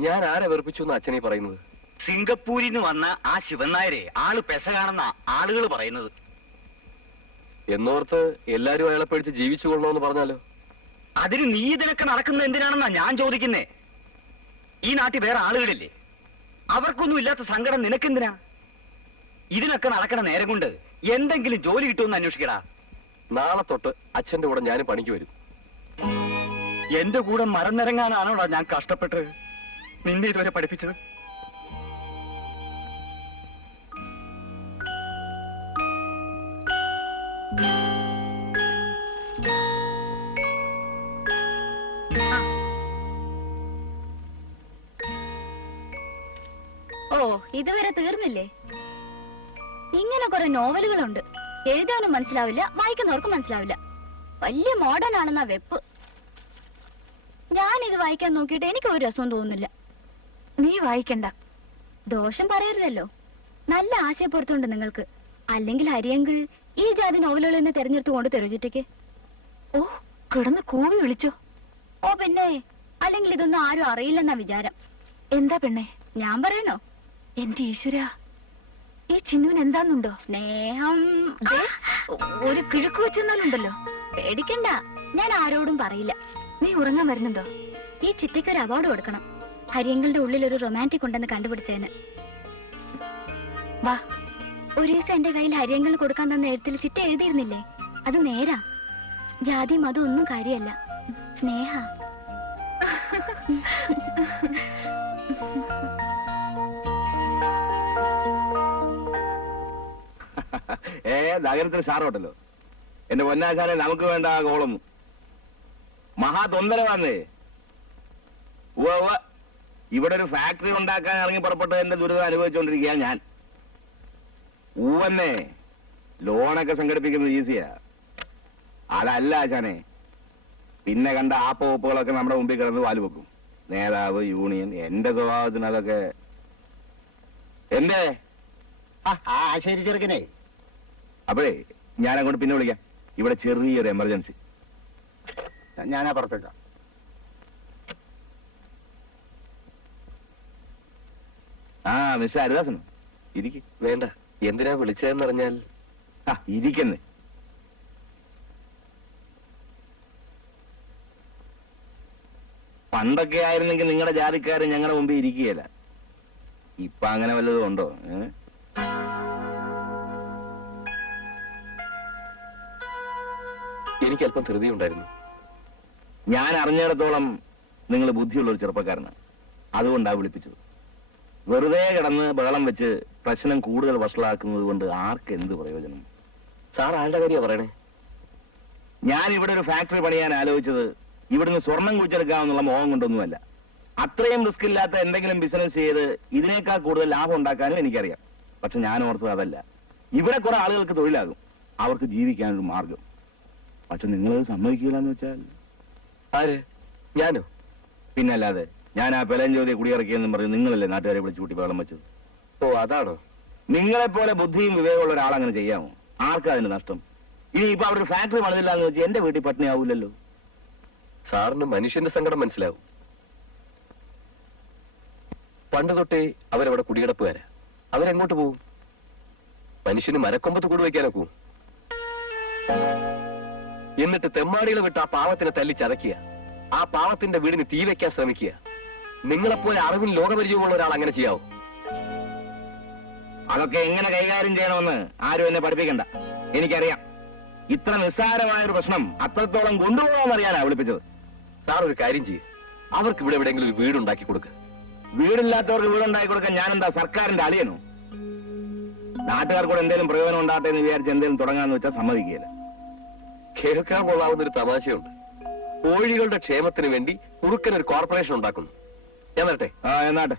ഞാൻ ആരെ വെറുപ്പിച്ചു എന്ന് അച്ഛനീ പറയുന്നത്? സിംഗപ്പൂരിൽ നിന്ന് വന്ന ആ ശിവൻ നായരെ ആള് പെശകാണെന്ന ആളുകൾ പറയുന്നത്. എന്നോർത്ത് എല്ലാരും അയാളെ പേടിച്ച് ജീവിച്ചു കൊള്ളണമെന്ന് പറഞ്ഞാലോ? അതിന് നീ ഇതിനൊക്കെ നടക്കുന്നത് എന്തിനാണെന്നാ ഞാൻ ചോദിക്കുന്നേ. ഈ നാട്ടിൽ വേറെ ആളുകളില്ലേ? അവർക്കൊന്നും ഇല്ലാത്ത സങ്കടം നിനക്കെന്തിനാ? ഇതിനൊക്കെ നടക്കണ നേരം കൊണ്ട് എന്തെങ്കിലും ജോലി കിട്ടുമെന്ന് അന്വേഷിക്കടാ. നാളെ തൊട്ട് അച്ഛന്റെ കൂടെ ഞാനും പണിക്ക് വരും. എന്റെ കൂടെ മരം നിറങ്ങാനാണോടാ ഞാൻ കഷ്ടപ്പെട്ട് നിന്നെ ഇതുവരെ പഠിപ്പിച്ചത്? ഓ, ഇതുവരെ തീർന്നില്ലേ? ഇങ്ങനെ കുറെ നോവലുകളുണ്ട്. എഴുതാനും മനസ്സിലാവില്ല, വായിക്കുന്നവർക്ക് മനസ്സിലാവില്ല. വലിയ മോഡേൺ ആണെന്നാ വെപ്പ്. ഞാനിത് വായിക്കാൻ നോക്കിയിട്ട് എനിക്ക് ഒരു രസവും തോന്നുന്നില്ല. നീ വായിക്കണ്ട, ദോഷം പറയരുതല്ലോ. നല്ല ആശയപ്പെടുത്തുണ്ട് നിങ്ങൾക്ക്. അല്ലെങ്കിൽ ഹരിയെങ്കിൽ ഈ ജാതി നോവലുകൾ തന്നെ തെരഞ്ഞെടുത്ത് കൊണ്ട് തെരുച്ചിട്ടേക്ക്. ഓ, കിടന്ന് കൂവി വിളിച്ചോ? ഓ പിന്നെ, അല്ലെങ്കിൽ ഇതൊന്നും ആരും അറിയില്ലെന്നാ വിചാരം. എന്താ പെണ്ണെ, ഞാൻ പറയണോ? എന്റെ ഈശ്വര, ഈ ചിന്നുവിന് എന്താന്നുണ്ടോ? സ്നേഹം ഒരു കിഴക്ക് വെച്ചെന്നാലുണ്ടല്ലോ. പേടിക്കണ്ട, ഞാൻ ആരോടും പറയില്ല. നീ ഉറങ്ങാൻ വരുന്നുണ്ടോ? ഈ ചിറ്റയ്ക്ക് ഒരു അവാർഡ് കൊടുക്കണം. ഹരിയങ്ങളുടെ ഉള്ളിൽ ഒരു റൊമാൻറ്റിക് ഉണ്ടെന്ന് കണ്ടുപിടിച്ചതിന്. വാ, ഒരു ദിവസം എന്റെ കയ്യിൽ ഹരിയങ്ങൾ കൊടുക്കാൻ തന്ന എഴുത്തിൽ ചിറ്റ എഴുതിയിരുന്നില്ലേ? അത് നേരാ. ജാതി മതം ഒന്നും കാര്യമല്ല, സ്നേഹ. നഗരത്തിൽ സാറോട്ടല്ലോ. എന്റെ പൊന്നാശാനെ നമുക്ക് വേണ്ട ആ കോളം മഹാ തൊന്തരവാന്നേ. ഇവിടെ ഒരു ഫാക്ടറി ഉണ്ടാക്കാൻ ഇറങ്ങി പുറപ്പെട്ട് എന്റെ ദുരിതം അനുഭവിച്ചുകൊണ്ടിരിക്കുക ഞാൻ. ഊവന്നെ ലോണൊക്കെ സംഘടിപ്പിക്കുന്നത് ഈസിയാ. അതല്ല ആശാനെ, പിന്നെ കണ്ട ആപ്പവപ്പുകളൊക്കെ നമ്മുടെ മുമ്പിൽ കിടന്ന് വാല് വെക്കും. നേതാവ്, യൂണിയൻ. എന്റെ സ്വഭാവത്തിന് അതൊക്കെ എന്തേ. ആ ശരി ചെറുക്കനെ. അപ്പോഴേ ഞാൻ അങ്ങോട്ട് പിന്നെ വിളിക്കാം. ഇവിടെ ചെറിയൊരു എമർജൻസി. ഞാനാ പുറത്തേക്കാം. ആ മിസ്റ്റർ ഹരിദാസനോ? ഇരിക്കും. വേണ്ട, എന്തിനാ വിളിച്ചതെന്നറിഞ്ഞാൽ. ആ ഇരിക്കുന്നേ. പണ്ടൊക്കെ ആയിരുന്നെങ്കിൽ നിങ്ങളുടെ ജാതിക്കാര് ഞങ്ങളുടെ മുമ്പിൽ ഇരിക്കുകയില്ല. ഇപ്പൊ അങ്ങനെ വല്ലതും ഉണ്ടോ? എനിക്ക് അല്പം ധൃതിയുണ്ടായിരുന്നു. ഞാൻ അറിഞ്ഞിടത്തോളം നിങ്ങൾ ബുദ്ധിയുള്ള ഒരു ചെറുപ്പക്കാരനാണ്. അതുകൊണ്ടാ വിളിപ്പിച്ചത്. വെറുതെ കിടന്ന് ബഹളം വെച്ച് പ്രശ്നം കൂടുതൽ വഷളാക്കുന്നത് കൊണ്ട് ആർക്ക് എന്ത് പ്രയോജനം? സാർ ആരുടെ കാര്യമാണ് പറയണേ? ഞാൻ ഇവിടെ ഒരു ഫാക്ടറി പണിയാൻ ആലോചിച്ചത് ഇവിടുന്ന് സ്വർണം കുഴിച്ചെടുക്കാമെന്നുള്ള മോഹം കൊണ്ടൊന്നുമല്ല. അത്രയും റിസ്ക് ഇല്ലാത്ത എന്തെങ്കിലും ബിസിനസ് ചെയ്ത് ഇതിനേക്കാൾ കൂടുതൽ ലാഭം ഉണ്ടാക്കാനും എനിക്കറിയാം. പക്ഷെ ഞാൻ ഓർത്തത് അതല്ല. ഇവിടെ കുറെ ആളുകൾക്ക് തൊഴിലാകും, അവർക്ക് ജീവിക്കാനൊരു മാർഗം. പക്ഷെ നിങ്ങളത് സമ്മതിക്കില്ലെന്ന് വെച്ചാൽ? ആര്? ഞാനോ? പിന്നല്ലാതെ. ഞാൻ ആ പെലഞ്ചോതിയെ കുടിയിറക്കിയെന്നും പറഞ്ഞു നിങ്ങളല്ലേ നാട്ടുകാരെ വിളിച്ചു കൂട്ടി വെള്ളം വെച്ചത്? ഓ അതാണോ? നിങ്ങളെപ്പോലെ ബുദ്ധിയും വിവേകമുള്ള ഒരാളങ്ങനെ ചെയ്യാമോ? ആർക്കാ അതിന് നഷ്ടം? ഇനി ഇപ്പൊ അവിടെ ഒരു ഫാക്ടറി പണിതില്ല എന്ന് വെച്ചാൽ എന്റെ വീട്ടിൽ പട്ടിണി ആവൂലല്ലോ. സാറിന് മനുഷ്യന്റെ സങ്കടം മനസ്സിലാവും. പണ്ട് തൊട്ടേ അവരവിടെ കുടികിടപ്പുകാരാ. അവരെങ്ങോട്ട് പോവും? മനുഷ്യന് മരക്കൊമ്പത്ത് കൂട് വയ്ക്കാനൊക്കൂ? എന്നിട്ട് തെമ്മാടികളെ വിട്ട് ആ പാവത്തിനെ തല്ലി ചതയ്ക്കുക, ആ പാവത്തിന്റെ വീടിന് തീ വെക്കാൻ ശ്രമിക്കുക. നിങ്ങളെപ്പോലെ അറിവിൽ ലോകപരിചയമുള്ള ഒരാൾ അങ്ങനെ ചെയ്യാവോ? അതൊക്കെ എങ്ങനെ കൈകാര്യം ചെയ്യണമെന്ന് ആരും എന്നെ പഠിപ്പിക്കണ്ട. എനിക്കറിയാം. ഇത്ര നിസ്സാരമായ ഒരു പ്രശ്നം അത്രത്തോളം കൊണ്ടുപോകാമെന്നറിയാനാ വിളിപ്പിച്ചത്. സാർ ഒരു കാര്യം ചെയ്യും, അവർക്ക് ഇവിടെ എവിടെയെങ്കിലും ഒരു വീടുണ്ടാക്കി കൊടുക്കുക. വീടില്ലാത്തവർക്ക് വീടുണ്ടാക്കി കൊടുക്കാൻ ഞാൻ എന്താ സർക്കാരിന്റെ അളിയനോ? നാട്ടുകാർക്ക് കൂടെ എന്തെങ്കിലും പ്രയോജനം ഉണ്ടാകട്ടെ എന്ന് വിചാരിച്ച് എന്തെങ്കിലും തുടങ്ങാന്ന് വെച്ചാൽ സമ്മതിക്കുകയില്ല. കേൾക്കാൻ കൊള്ളാവുന്ന ഒരു തമാശയുണ്ട്. കോഴികളുടെ ക്ഷേമത്തിന് വേണ്ടി കുറുക്കൻ ഒരു കോർപ്പറേഷൻ ഉണ്ടാക്കുന്നു. ഞാൻ വരട്ടെ? എന്നാട്ടെ.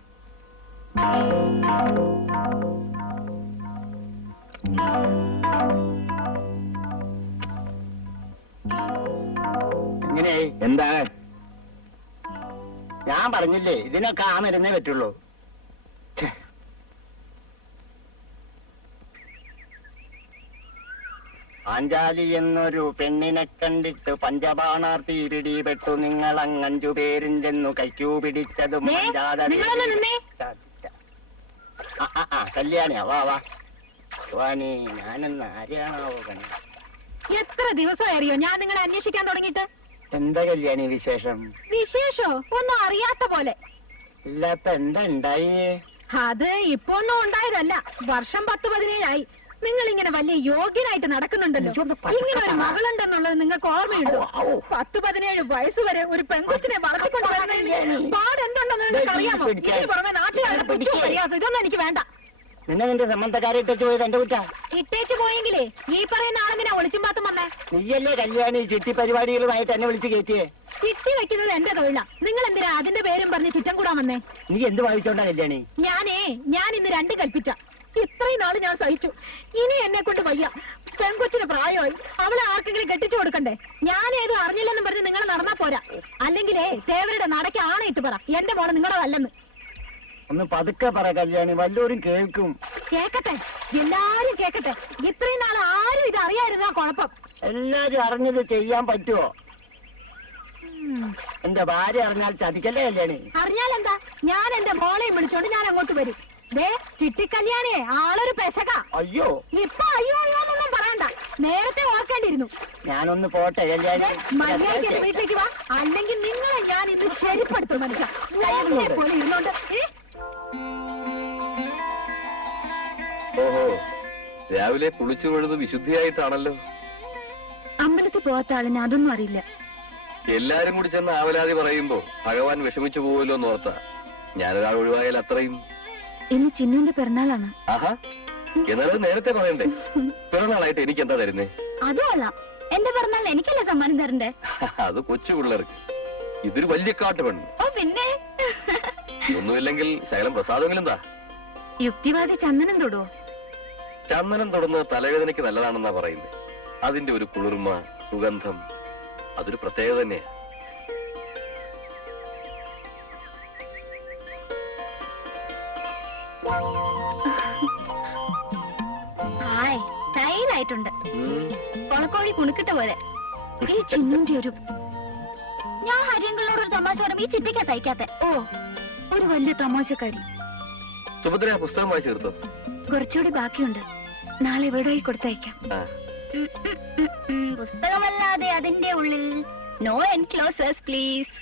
എങ്ങനെ? എന്താ? ഞാൻ പറഞ്ഞില്ലേ ഇതിനൊക്കെ ആ മരുന്നേ പറ്റുള്ളൂ. പാഞ്ചാലി എന്നൊരു പെണ്ണിനെ കണ്ടിട്ട് പഞ്ചബാണാർത്തി പിടിപെട്ടു. നിങ്ങൾ അങ്ങഞ്ചു പേരും ചെന്നു കൈക്കൂ പിടിച്ചതും കല്യാണിയാ. വാ വാ വാനി, ഞാനെന്ന് ആരെയാണോ കണ്ടു? എത്ര ദിവസമായി അറിയോ ഞാൻ നിങ്ങളെ അന്വേഷിക്കാൻ തുടങ്ങിയിട്ട്? എന്താ കല്യാണി വിശേഷം? വിശേഷോ? ഒന്നും അറിയാത്ത പോലെ. ഇല്ല, ഇപ്പൊ എന്താ ഉണ്ടായി? അത് ഇപ്പൊ ഒന്നും ഉണ്ടായതല്ല. വർഷം 10-17 നിങ്ങൾ ഇങ്ങനെ വലിയ യോഗ്യനായിട്ട് നടക്കുന്നുണ്ടല്ലോ. ഇങ്ങനെ ഒരു മകളുണ്ടെന്നുള്ളത് നിങ്ങൾക്ക് ഓർമ്മയുണ്ടോ? 10-17 വയസ്സ് വരെ ഒരു പെൺകൊച്ചിനെ വളർത്തിക്കൊണ്ട് വരുന്നതിന് പാടെന്തുണ്ടെന്ന് നിങ്ങൾക്ക് അറിയാമോ? ഇതിന് പുറമെ നാട്ടുകാരുടെ പുച്ഛവും പരിഹാസം ഇതൊന്നും എനിക്ക് വേണ്ട. നിന്നെ നിന്റെ സംബന്ധക്കാരെ ഇട്ടേച്ച് പോയത് എന്റെ കുറ്റാ. ഇട്ടേച്ച് പോയെങ്കിലേ ഈ പറയുന്ന ആളെങ്ങനെ ഒളിച്ചും പാത്തും വന്നേ? നീയല്ലേ കല്യാണി ചിട്ടി പരിപാടികളുമായിട്ട് എന്നെ വിളിച്ച് കയറ്റിയേ? ചിട്ടി വെക്കുന്നത് എന്റെ തൊഴിലാ. നിങ്ങൾ എന്തിനാ അതിന്റെ പേരും പറഞ്ഞ് ചിറ്റം കൂടാൻ വന്നേ? നീ എന്ത് വായിച്ചോണ്ടാ കല്യാണി? ഞാൻ ഇന്ന് 2 കൽപ്പിച്ച. ഇത്രയും നാള് ഞാൻ സഹിച്ചു. ഇനി എന്നെ കൊണ്ട് വയ്യ. പെൺകൊച്ചിന് പ്രായമായി. അവളെ ആർക്കെങ്കിലും കെട്ടിച്ചു കൊടുക്കണ്ടേ? ഞാനേതും അറിഞ്ഞില്ലെന്നും പറഞ്ഞ് നിങ്ങൾ നടന്നാ പോരാ. അല്ലെങ്കിലേ തേവരുടെ നടക്ക് ആണയിട്ട് പറ എന്റെ മോളെ നിങ്ങളതല്ലെന്ന്. ഒന്ന് പതുക്കെ പറ കല്യാണി, വല്ലവരും കേൾക്കും. കേക്കട്ടെ, എല്ലാരും കേക്കട്ടെ. ഇത്രയും നാൾ ആരും ഇത് അറിയാതിരുന്നാ കുഴപ്പം. എല്ലാരും അറിഞ്ഞത് ചെയ്യാൻ പറ്റുമോ? എന്റെ ഭാര്യ അറിഞ്ഞാൽ ചതിക്കല്ലേ കല്യാണി? അറിഞ്ഞാലെന്താ? ഞാൻ എന്റെ മോളെയും വിളിച്ചോണ്ട് ഞാൻ അങ്ങോട്ട് വരും. ചിട്ടിക്കല്യാണിയെ ആളൊരു പെശക. അയ്യോ, ഇപ്പൊ അയ്യോ അയ്യോന്നൊന്നും പറയണ്ട. നേരത്തെ ഓർക്കേണ്ടിയിരുന്നു. ഞാനൊന്ന് പോട്ടെ കല്യാണി. മര്യാദയ്ക്ക് എന്റെ വീട്ടിലേക്ക് വാ, അല്ലെങ്കിൽ നിങ്ങളെ ഞാൻ ഇന്ന് ശരിപ്പെടുത്തും. മനുഷ്യ പോലെ ഇരുന്നോണ്ട്. ഓഹോ, രാവിലെ കുളിച്ചു കൊഴുത് വിശുദ്ധിയായിട്ടാണല്ലോ. അമ്പലത്തിൽ പോവാത്ത ആളിന് അതൊന്നും അറിയില്ല. എല്ലാരും കൂടി ചെന്ന് ആവലാതി പറയുമ്പോ ഭഗവാൻ വിഷമിച്ചു പോവല്ലോ എന്നോർത്താ ഞാനൊരാൾ ഒഴിവായാൽ അത്രയും. ഇന്ന് ചിന്നുവിന്റെ പിറന്നാളാണ്. ആഹാ, എന്നാലത് നേരത്തെ പറയണ്ടേ? പിറന്നാളായിട്ട് എനിക്ക് എന്താ തരുന്നേ? അതുമല്ല, എന്റെ പിറന്നാൾ എനിക്കല്ലേ സമ്മാനം തരണ്ടേ? അത് കൊച്ചു പിള്ളേർക്ക്. ഇതൊരു വലിയ കാട്ട് പെണ്ണ്. ഓ പിന്നെ, ഒന്നുമില്ലെങ്കിൽ ശകലം പ്രസാദമെങ്കിലും എന്താ? യുക്തിവാദി ചന്ദനം തൊടുവോ? ചന്ദനം തൊടുന്നത് തലവേദനയ്ക്ക് നല്ലതാണെന്നാ പറയുന്നത്. അതിന്റെ ഒരു കുളിർമ, സുഗന്ധം, അതൊരു പ്രത്യേകത തന്നെയാ. ഹായ്, ടൈലായിട്ടുണ്ട്. കൊളക്കോഴി കുണുക്കിട്ട പോലെ. ഈ ചിന്നുന്റെ ഒരു ഞാൻ ഹരിയങ്കളോട് ഒരു തമാശ പറയുമ്പോ ഈ ചിറ്റിക്കാ തയ്ക്കാത്ത. ഓ, ഒരു വലിയ തമാശക്കാരി. സുഭദ്ര പുസ്തകം വായിച്ചു തീർത്തോ? കുറച്ചുകൂടി ബാക്കിയുണ്ട്. നാളെ എവിടെയായി കൊടുത്തയക്കാം. പുസ്തകമല്ലാതെ അതിന്റെ ഉള്ളിൽ നോ എൻക്ലോസേഴ്സ് പ്ലീസ്.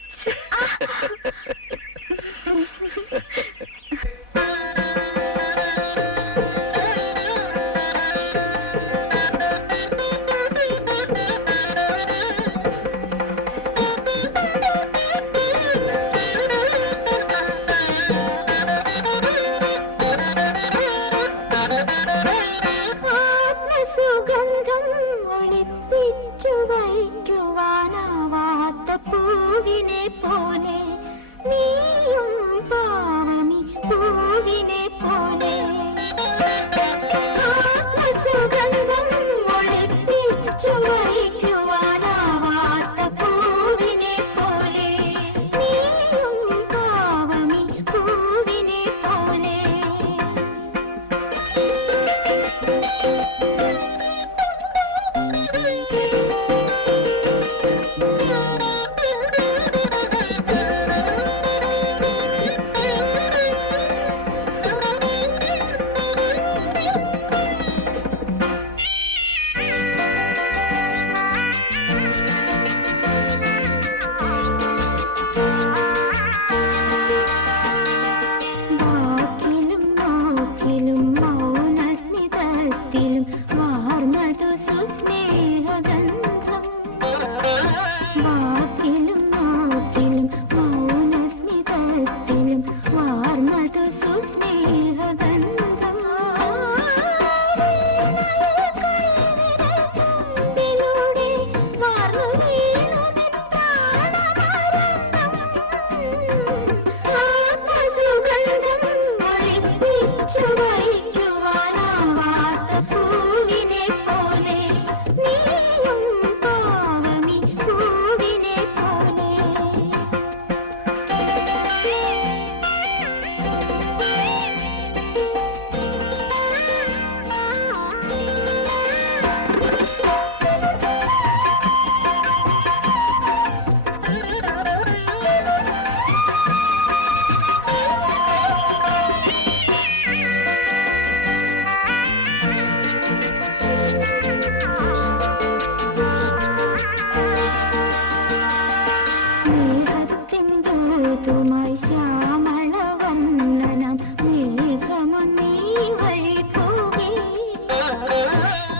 ദൂതുമായി ശ്യാമളവന്ദനം മേഘമൊന്നീ വഴി പോകേ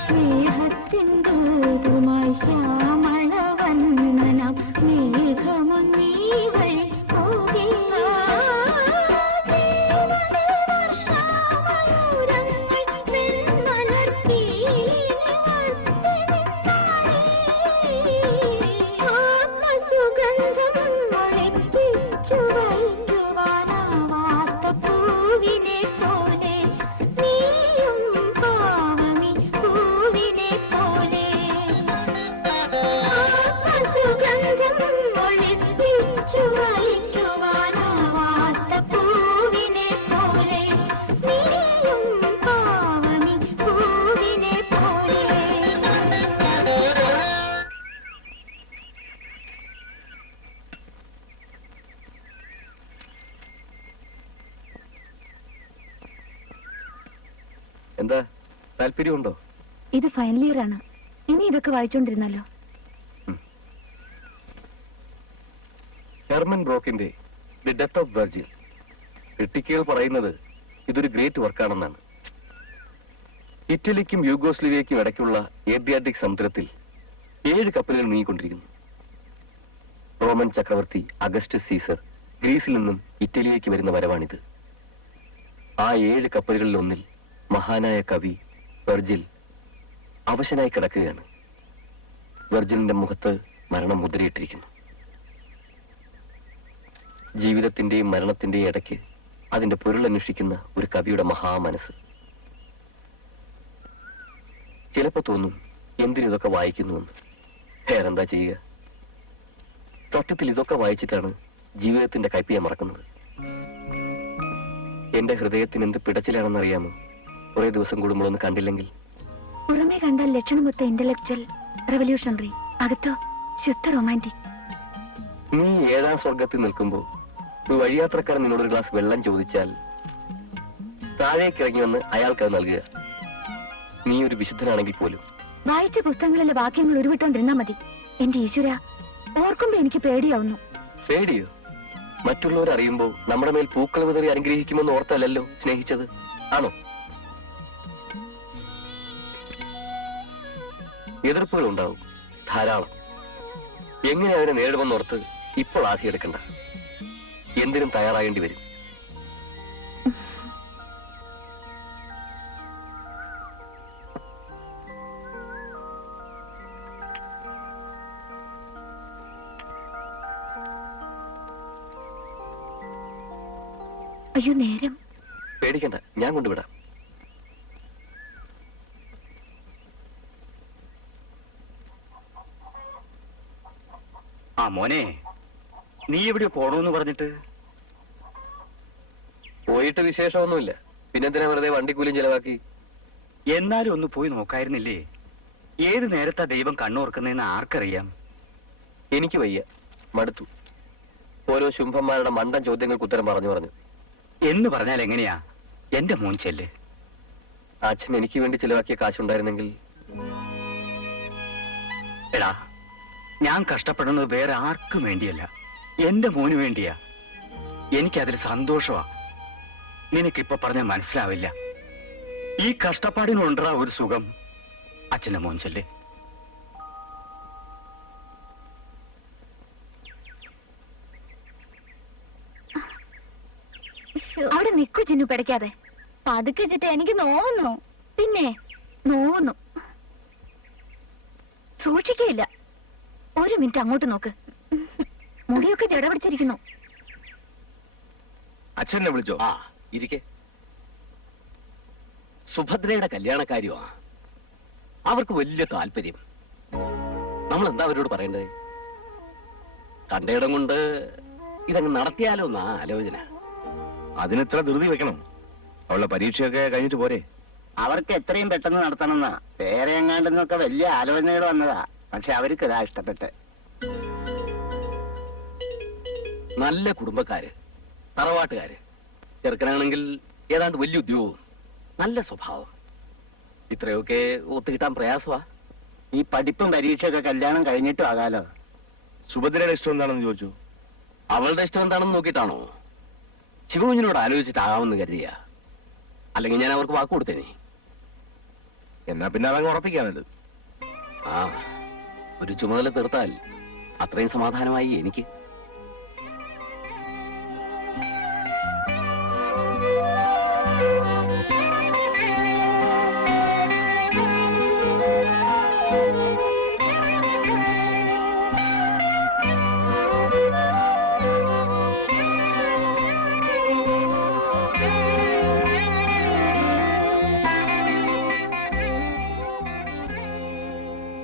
സ്നേഹത്തിൻ ദൂതുമായി ശ്യാമളവന്ദനം മേഘമൊന്നീ വഴി പോകേ എന്താ താല്പര്യമുണ്ടോ? ഇത് ഫൈനൽ ഇയർ ആണ്. ഇനി ഇതൊക്കെ വായിച്ചോണ്ടിരുന്നല്ലോ. ഹെർമൻ ബ്രോക്കിന്റെ ദി ഡെത്ത് ഓഫ് വെർജിൽ ക്രിട്ടിക്കുകൾ പറയുന്നത് ഇതൊരു ഗ്രേറ്റ് വർക്കാണെന്നാണ്. ഇറ്റലിക്കും യൂഗോസ്ലേവിയയ്ക്കും ഇടയ്ക്കുള്ള ഏഡ്രിയാറ്റിക് സമുദ്രത്തിൽ 7 കപ്പലുകൾ നീങ്ങിക്കൊണ്ടിരിക്കുന്നു. റോമൻ ചക്രവർത്തി അഗസ്റ്റസ് സീസർ ഗ്രീസിൽ നിന്നും ഇറ്റലിയിലേക്ക് വരുന്ന വരവാണിത്. ആ 7 കപ്പലുകളിൽ ഒന്നിൽ മഹാനായ കവി വെർജിൽ അവശനായി കിടക്കുകയാണ്. വെർജിലിന്റെ മുഖത്ത് മരണം മുദ്രയിട്ടിരിക്കുന്നു. ജീവിതത്തിന്റെയും മരണത്തിന്റെയും ഇടയ്ക്ക് അതിന്റെ പൊരുളന്വേഷിക്കുന്ന ഒരു കവിയുടെ മഹാമനസ്സ്. ചിലപ്പോ തോന്നും എന്തിനിതൊക്കെ വായിക്കുന്നുവെന്ന്. വേറെന്താ ചെയ്യുക? സത്യത്തിൽ ഇതൊക്കെ വായിച്ചിട്ടാണ് ജീവിതത്തിന്റെ കയ്പിയെ മറക്കുന്നത്. എന്റെ ഹൃദയത്തിന് എന്ത് പിടച്ചിലാണെന്നറിയാമോ? കുറെ ദിവസം കൂടുമ്പോഴൊന്ന് കണ്ടില്ലെങ്കിൽ. പുറമേ കണ്ടാൽ ലക്ഷണമൊത്ത ഇന്റലക്ച്വൽ റെവല്യൂഷണറി, അകത്തോ ശുദ്ധ റൊമാൻറ്റിക്. നീ 7ാം സ്വർഗത്തിൽ നിൽക്കുമ്പോ ഒരു വഴിയാത്രക്കാരൻ നിന്നോടൊരു ഗ്ലാസ് വെള്ളം ചോദിച്ചാൽ താഴേക്ക് ഇറങ്ങി വന്ന് അയാൾക്കത് നൽകുക. നീ ഒരു വിശുദ്ധനാണെങ്കിൽ പോലും. വായിച്ച പുസ്തകങ്ങളിലെ വാക്യങ്ങൾ ഉരുവിട്ടോണ്ടിരുന്നാ മതി. എന്റെ ഈശ്വര, ഓർക്കുമ്പോ എനിക്ക് പേടിയാവുന്നു. പേടിയോ? മറ്റുള്ളവർ അറിയുമ്പോ നമ്മുടെ മേൽ പൂക്കൾ വിതറി അനുഗ്രഹിക്കുമെന്ന് ഓർത്തല്ലല്ലോ സ്നേഹിച്ചത്, ആണോ? എതിർപ്പുകൾ ഉണ്ടാവും ധാരാളം. എങ്ങനെ അതിനെ നേരിടുമെന്നോർത്ത് ഇപ്പോൾ ആദ്യമെടുക്കണ്ട. എന്തിനും തയ്യാറാകേണ്ടി വരും. അയ്യോ, നേരം. പേടിക്കണ്ട, ഞാൻ കൊണ്ടുവിടാം. ആ മോനെ, നീ എവിടെ പോണോന്ന് പറഞ്ഞിട്ട്? പോയിട്ട് വിശേഷമൊന്നുമില്ല. പിന്നെന്തിനാ വെറുതെ വണ്ടിക്കൂലിയും ചെലവാക്കി? എന്നാലും ഒന്ന് പോയി നോക്കായിരുന്നില്ലേ? ഏത് നേരത്താ ദൈവം കണ്ണോർക്കുന്നതെന്ന് ആർക്കറിയാം? എനിക്ക് വയ്യ, മടുത്തു. ഓരോ ശുംഭന്മാരുടെ മണ്ടൻ ചോദ്യങ്ങൾക്ക് ഉത്തരം പറഞ്ഞു. എന്ന് പറഞ്ഞാൽ എങ്ങനെയാ? എന്റെ മോൻ ചെല്ല്. അച്ഛൻ എനിക്ക് വേണ്ടി ചിലവാക്കിയ കാശുണ്ടായിരുന്നെങ്കിൽ. എടാ, ഞാൻ കഷ്ടപ്പെടുന്നത് വേറെ ആർക്കും വേണ്ടിയല്ല, എന്റെ മോന് വേണ്ടിയാ. എനിക്കതിൽ സന്തോഷമാ. നിനക്കിപ്പൊ പറഞ്ഞാൽ മനസ്സിലാവില്ല. ഈ കഷ്ടപ്പാടിനുണ്ടാ ഒരു സുഖം. അച്ഛന്റെ മോൻ ചെല്ലേ. അവിടെ നിക്കു ചിന്നു, പിടയ്ക്കാതെ. പതുക്കെ ചിട്ട, എനിക്ക് നോവുന്നു. പിന്നെ നോവുന്നു. സൂക്ഷിക്കയില്ല. 1 മിനിറ്റ് അങ്ങോട്ട് നോക്ക്. മുടിയൊക്കെ ജട പിടിച്ചിരിക്കുന്നു. അച്ഛനെ വിളിച്ചോ? ആ, ഇരിക്കെ. സുഭദ്രയുടെ കല്യാണക്കാര്യമാ. അവർക്ക് വലിയ താല്പര്യം. നമ്മൾ എന്താ അവരോട് പറയേണ്ടത്? കണ്ടയിടം കൊണ്ട് ഇതങ്ങ് നടത്തിയാലോ എന്നാ ആലോചന. അതിനെത്ര ധൃതി വെക്കണം? അവളുടെ പരീക്ഷയൊക്കെ കഴിഞ്ഞിട്ട് പോരെ? അവർക്ക് എത്രയും പെട്ടെന്ന് നടത്തണമെന്നാ. വേറെ എങ്ങാണ്ടെന്നൊക്കെ വലിയ ആലോചനകൾ വന്നതാ. പക്ഷെ അവർക്ക് ഇതാ ഇഷ്ടപ്പെട്ട്. നല്ല കുടുംബക്കാര്, തറവാട്ടുകാര്. ചെറുക്കനാണെങ്കിൽ ഏതാണ്ട് വലിയ ഉദ്യോഗവും, നല്ല സ്വഭാവം. ഇത്രയൊക്കെ ഒത്തുകിട്ടാൻ പ്രയാസമാ. ഈ പഠിപ്പും പരീക്ഷയൊക്കെ കല്യാണം കഴിഞ്ഞിട്ടും ആകാലോ. സുഭദ്രയുടെ ഇഷ്ടം എന്താണെന്ന് ചോദിച്ചു. അവളുടെ ഇഷ്ടം എന്താണെന്ന് നോക്കിയിട്ടാണോ? ശിവകുഞ്ഞിനോട് ആലോചിച്ചിട്ടാകാമെന്ന് കരുതിയ? അല്ലെങ്കിൽ ഞാൻ അവർക്ക് വാക്ക് കൊടുത്തേനെ. എന്നാ പിന്നെ അതങ്ങ് ഉറപ്പിക്കാനത്. ആ, ഒരു ചുമതല തീർത്താൽ അത്രയും സമാധാനമായി എനിക്ക്.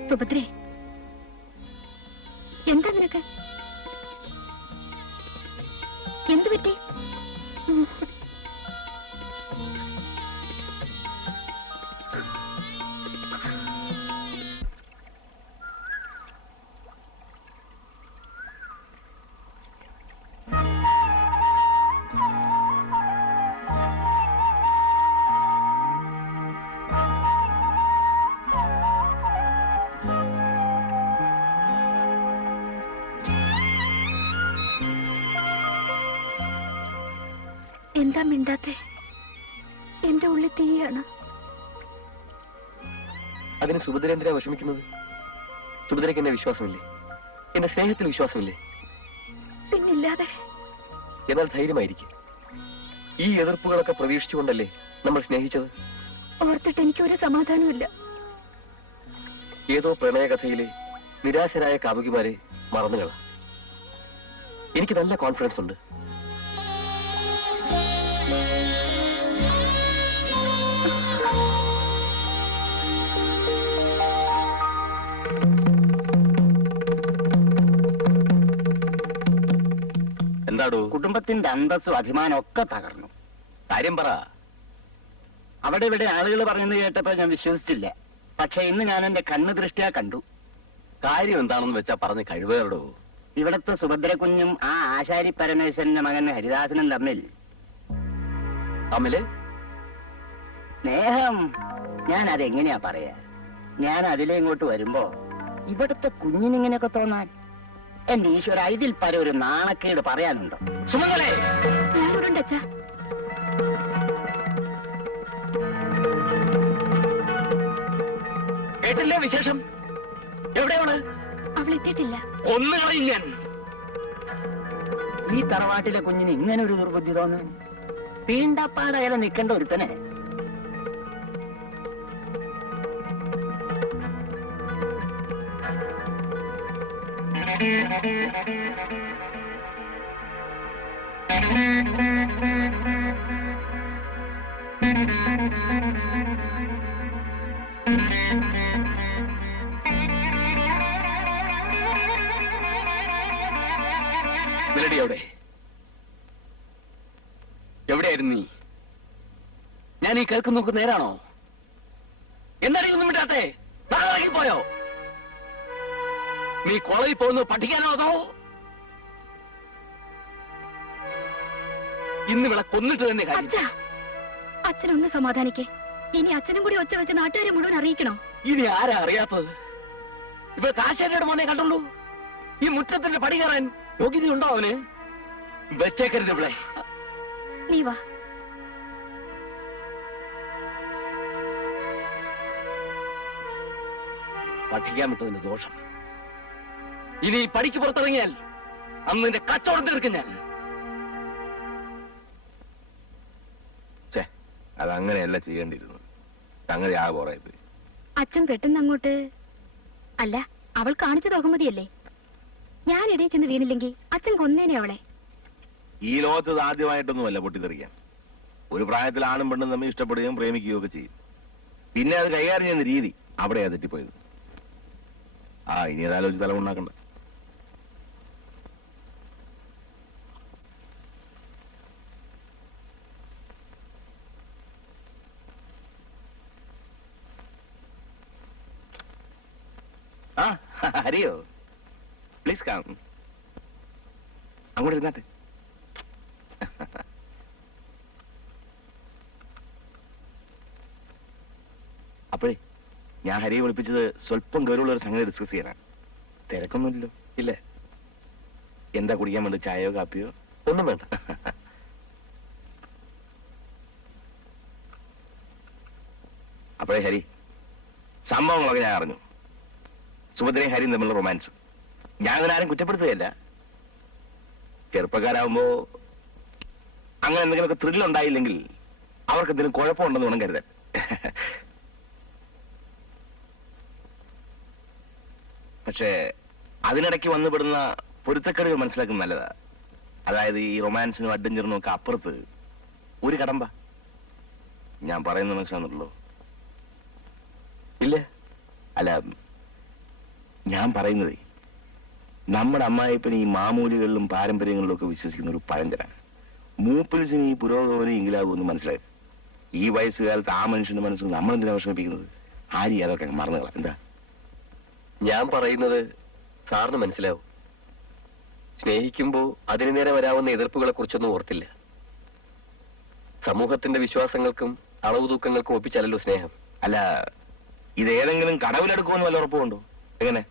സുഭദ്രേ, എന്താ നിനക്ക്? എന്ത് പറ്റി? എന്താ മിണ്ടാത്തെ? എന്റെ ഉള്ളിൽ തീയാണ്. അതിന് സുഭദ്ര എന്തിനാ വിഷമിക്കുന്നത്? സുഭദ്രയ്ക്ക് എന്നെ വിശ്വാസമില്ലേ? എന്റെ സ്നേഹത്തിൽ വിശ്വാസമില്ലേ? പിന്നില്ലാതെ. എന്നാൽ ധൈര്യമായിരിക്കും. ഈ എതിർപ്പുകളൊക്കെ പ്രതീക്ഷിച്ചുകൊണ്ടല്ലേ നമ്മൾ സ്നേഹിച്ചത്? ഓർത്തിട്ട് എനിക്കൊരു സമാധാനമില്ല. ഏതോ പ്രണയകഥയിലെ നിരാശരായ കാമുകിമാരെ മറന്നുകള. എനിക്ക് നല്ല കോൺഫിഡൻസ് ഉണ്ട്. എന്താടോ? കുടുംബത്തിന്റെ അന്തസ്സും അഭിമാനം ഒക്കെ തകർന്നു. കാര്യം പറ. അവിടെ ഇവിടെ ആളുകൾ പറഞ്ഞെന്ന് കേട്ടപ്പോ ഞാൻ വിശ്വസിച്ചില്ല. പക്ഷെ ഇന്ന് ഞാൻ എന്റെ കണ്ണ് ദൃഷ്ടിയാ കണ്ടു. കാര്യം എന്താണെന്ന് വെച്ചാ പറഞ്ഞ് കഴിവേറടോ. ഇവിടത്തെ സുഭദ്രകുഞ്ഞും ആ ആശാരി പരമേശ്വരന്റെ മകൻ ഹരിദാസനും തമ്മില് സ്നേഹം. ഞാൻ അതെങ്ങനെയാ പറയാ? ഞാൻ അതിലെ ഇങ്ങോട്ട് വരുമ്പോ ഇവിടുത്തെ കുഞ്ഞിനിങ്ങനെയൊക്കെ തോന്നാൻ എന്റെ ഈശ്വര, ഇതിൽ പല ഒരു നാണക്കേട് പറയാനുണ്ടോ? സുമംഗലേ, ഞാനുണ്ട് അച്ഛാ. കേട്ടില്ലേ വിശേഷം? എവിടെയാണ് അവൾ? എത്തിയിട്ടില്ല. ഒന്നുകളയും ഞാൻ. ഈ തറവാട്ടിലെ കുഞ്ഞിന് ഇങ്ങനെ ഒരു ദുർബുദ്ധി തോന്നാൻ തീണ്ടപ്പാടയല നിൽക്കേണ്ട ഒരുത്തനെ. മെലഡി എവിടെ? എവിടെയായിരുന്നു നീ? ഞാൻ ഈ കേൾക്കുന്ന നോക്ക് നേരാണോ? എന്താണ് ഒന്നും വിട്ടാത്തെ? പോയോ? നീ കോളേജിൽ പോകുന്നത് പഠിക്കാനോ അതോ ഇന്ന് ഇവിടെ കൊന്നിട്ട് തന്നെ കാര്യം? അച്ഛാ, അച്ഛനൊന്ന് സമാധാനിക്കേ. ഇനി അച്ഛനും കൂടി ഒച്ച വെച്ച് നാട്ടുകാരെ മുഴുവൻ അറിയിക്കണോ? ഇനി ആരാ അറിയാത്തത്? ഇവ കാശേരിയുടെ മോനെ കണ്ടുള്ളൂ. ഈ മുറ്റത്തിന്റെ പടി കയറാൻ യോഗ്യതയുണ്ടോ അവന്? വെച്ചേക്കരുത് ഇവിടെ. നീ വാ. പഠിക്കാൻ വിട്ടതിന്റെ ദോഷം. ഇനി ഈ പടിക്ക് പുറത്തിറങ്ങിയാൽ അന്ന് നിന്റെ കച്ചവടം തീർക്കും ഞാൻ. അതങ്ങനെയല്ല ചെയ്യേണ്ടിയിരുന്നത്. സംഗതി ആ പോറായി പോയി. അച്ഛൻ പെട്ടെന്ന് അങ്ങോട്ട്. അല്ല, അവൾ കാണിച്ചു ബഹുമതിയല്ലേ. ഞാൻ ഇടയിൽ ചെന്ന് വീണില്ലെങ്കിൽ അച്ഛൻ കൊന്നേനെ അവളെ. ഈ ലോകത്ത് ആദ്യമായിട്ടൊന്നുമല്ല പൊട്ടിത്തെറിക്കാൻ. ഒരു പ്രായത്തിൽ ആണും പെണ്ണും തമ്മിൽ ഇഷ്ടപ്പെടുകയും പ്രേമിക്കുകയും ഒക്കെ ചെയ്യും. പിന്നെ അത് കൈകാര്യം ചെയ്യുന്ന രീതി അവിടെയാ തെറ്റിപ്പോയത്. ഇനി ഏതാലോചിച്ച് തലമുണ്ടാക്കണ്ട. ഹരിയോ, പ്ലീസ് കം. അങ്ങോട്ട് ഇരുന്നാട്ടെ. അപ്പോഴേ ഞാൻ ഹരിയെ വിളിപ്പിച്ചത് സ്വല്പം ഗൗരവമുള്ള ഒരു സംഗതി ഡിസ്കസ് ചെയ്യാനാണ്. തിരക്കൊന്നുമില്ലല്ലോ? ഇല്ല. എന്താ കുടിക്കാൻ വേണ്ടി? ചായയോ കാപ്പിയോ? ഒന്നും വേണ്ട. അപ്പോഴേ ഹരി, സംഭവങ്ങളൊക്കെ ഞാൻ അറിഞ്ഞു. സുഭദ്രയും ഹരിയും തമ്മിലുള്ള റൊമാൻസ്. ഞാൻ അതിനാരും കുറ്റപ്പെടുത്തുകയല്ല. ചെറുപ്പക്കാരാകുമ്പോ അങ്ങനെ എന്തെങ്കിലുമൊക്കെ ത്രില്ലുണ്ടായില്ലെങ്കിൽ അവർക്ക് എന്തെങ്കിലും കുഴപ്പമുണ്ടെന്ന് വേണം കരുതാൻ. പക്ഷേ അതിനിടയ്ക്ക് വന്നുപെടുന്ന പൊരുത്തക്കേടുകൾ മനസ്സിലാക്കുന്നത് നല്ലതാ. അതായത് ഈ റൊമാൻസിനും അഡ്വഞ്ചറിനും ഒക്കെ അപ്പുറത്ത് ഒരു കടമ്പ. ഞാൻ പറയുന്നത് മനസ്സിലാകുന്നുള്ളൂ? ഇല്ല. അല്ല, ഞാൻ പറയുന്നത് നമ്മുടെ അമ്മായിപ്പന് ഈ മാമൂലികളിലും പാരമ്പര്യങ്ങളിലും ഒക്കെ വിശ്വസിക്കുന്ന ഒരു പഴഞ്ചനാണ്. മൂപ്പിൽസിന് ഈ പുരോഗമനം ഇംഗ്ലാബൊന്നും മനസ്സിലായത്. ഈ വയസ്സുകാലത്ത് ആ മനുഷ്യന്റെ മനസ്സിൽ നമ്മളെന്തിനാ വിഷമിപ്പിക്കുന്നത്? ആരി അതൊക്കെ മറന്നുകളാ. എന്താ ഞാൻ പറയുന്നത് സാറിന് മനസ്സിലാവും. സ്നേഹിക്കുമ്പോ അതിനു നേരെ വരാവുന്ന എതിർപ്പുകളെ കുറിച്ചൊന്നും ഓർത്തില്ല. സമൂഹത്തിന്റെ വിശ്വാസങ്ങൾക്കും അളവ് തൂക്കങ്ങൾക്കും ഒപ്പിച്ചല്ലോ സ്നേഹം. അല്ല, ഇതേതെങ്കിലും കടവിലെടുക്കുമെന്ന് വല്ല ഉറപ്പുണ്ടോ? എങ്ങനെ?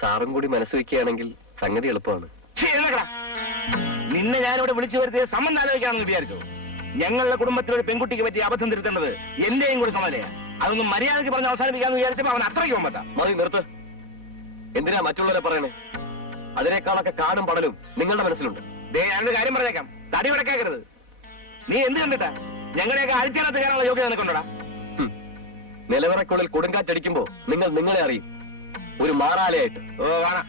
സാറും കൂടി മനസ്സ് വെക്കുകയാണെങ്കിൽ സംഗതി എളുപ്പമാണ്. നിന്നെ ഞാനിവിടെ വിളിച്ചു വരുത്തിയ സംബന്ധം ആലോചിക്കാണെന്ന് വിചാരിച്ചോ? ഞങ്ങളുടെ കുടുംബത്തിലൊരു പെൺകുട്ടിക്ക് പറ്റി അബദ്ധം തിരുത്തേണ്ടത് എന്റെയും കൂടി ചുമതലയാ. അതൊന്നും മര്യാദയ്ക്ക് പറഞ്ഞ് അവസാനിപ്പിക്കാന്ന് വിചാരിച്ചപ്പോ അവൻ അത്രയ്ക്ക് ഒമ്പത്താ. മതി, നിർത്ത്. എന്തിനാ മറ്റുള്ളവരെ പറയണേ? അതിനേക്കാളൊക്കെ കാടും പടലും നിങ്ങളുടെ മനസ്സിലുണ്ട്. ഞാനൊരു കാര്യം പറഞ്ഞേക്കാം, തടി വിടക്കേക്കരുത്. നീ എന്ത് കണ്ടിട്ടാ ഞങ്ങളുടെയൊക്കെ അഴിച്ചനത്ത് കയറാനുള്ള യോഗ്യത നിനക്കൊണ്ടോടാ? നിലവറക്കുള്ളിൽ കൊടുങ്കാറ്റടിക്കുമ്പോ നിങ്ങൾ നിങ്ങളെ അറിയും, ഒരു മാറാലയായിട്ട്. ഓ, കാണാം.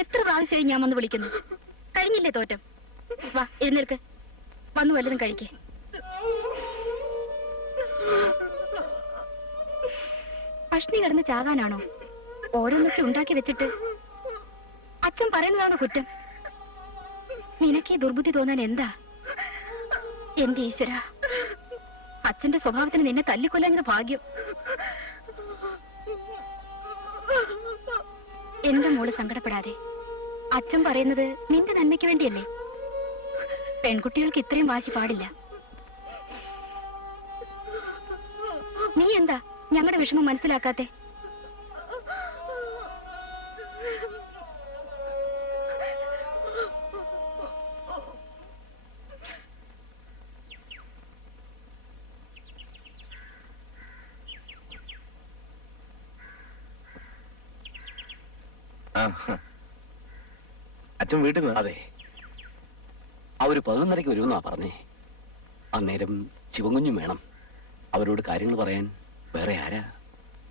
എത്ര പ്രാവശ്യമായി ഞാൻ വന്ന് വിളിക്കുന്നു? കഴിഞ്ഞില്ലേ തോറ്റം? വാ, എഴുന്നേൽക്ക്. വന്നു വല്ലതും കഴിക്കേ. പഷ്ണി കിടന്ന് ചാകാനാണോ ഓരോന്നൊക്കെ ഉണ്ടാക്കി വെച്ചിട്ട്? അച്ഛൻ പറയുന്നതാണോ കുറ്റം? നിനക്ക് ഈ ദുർബുദ്ധി തോന്നാൻ എന്താ? എന്റെ ഈശ്വര, അച്ഛന്റെ സ്വഭാവത്തിന് നിന്നെ തല്ലിക്കൊല്ലാഞ്ഞത് ഭാഗ്യം. എന്റെ മോള് സങ്കടപ്പെടാതെ. അച്ഛൻ പറയുന്നത് നിന്റെ നന്മയ്ക്ക് വേണ്ടിയല്ലേ. പെൺകുട്ടികൾക്ക് ഇത്രയും വാശി പാടില്ല. നീ എന്താ ഞങ്ങളുടെ വിഷമം മനസ്സിലാക്കാത്തെ? അച്ഛൻ വീട്ടിൽ നിന്ന്? അതെ, അവര് 11:30 വരുമെന്നാ പറഞ്ഞേ. അന്നേരം ശിവകുഞ്ഞും വേണം. അവരോട് കാര്യങ്ങൾ പറയാൻ വേറെ ആരാ?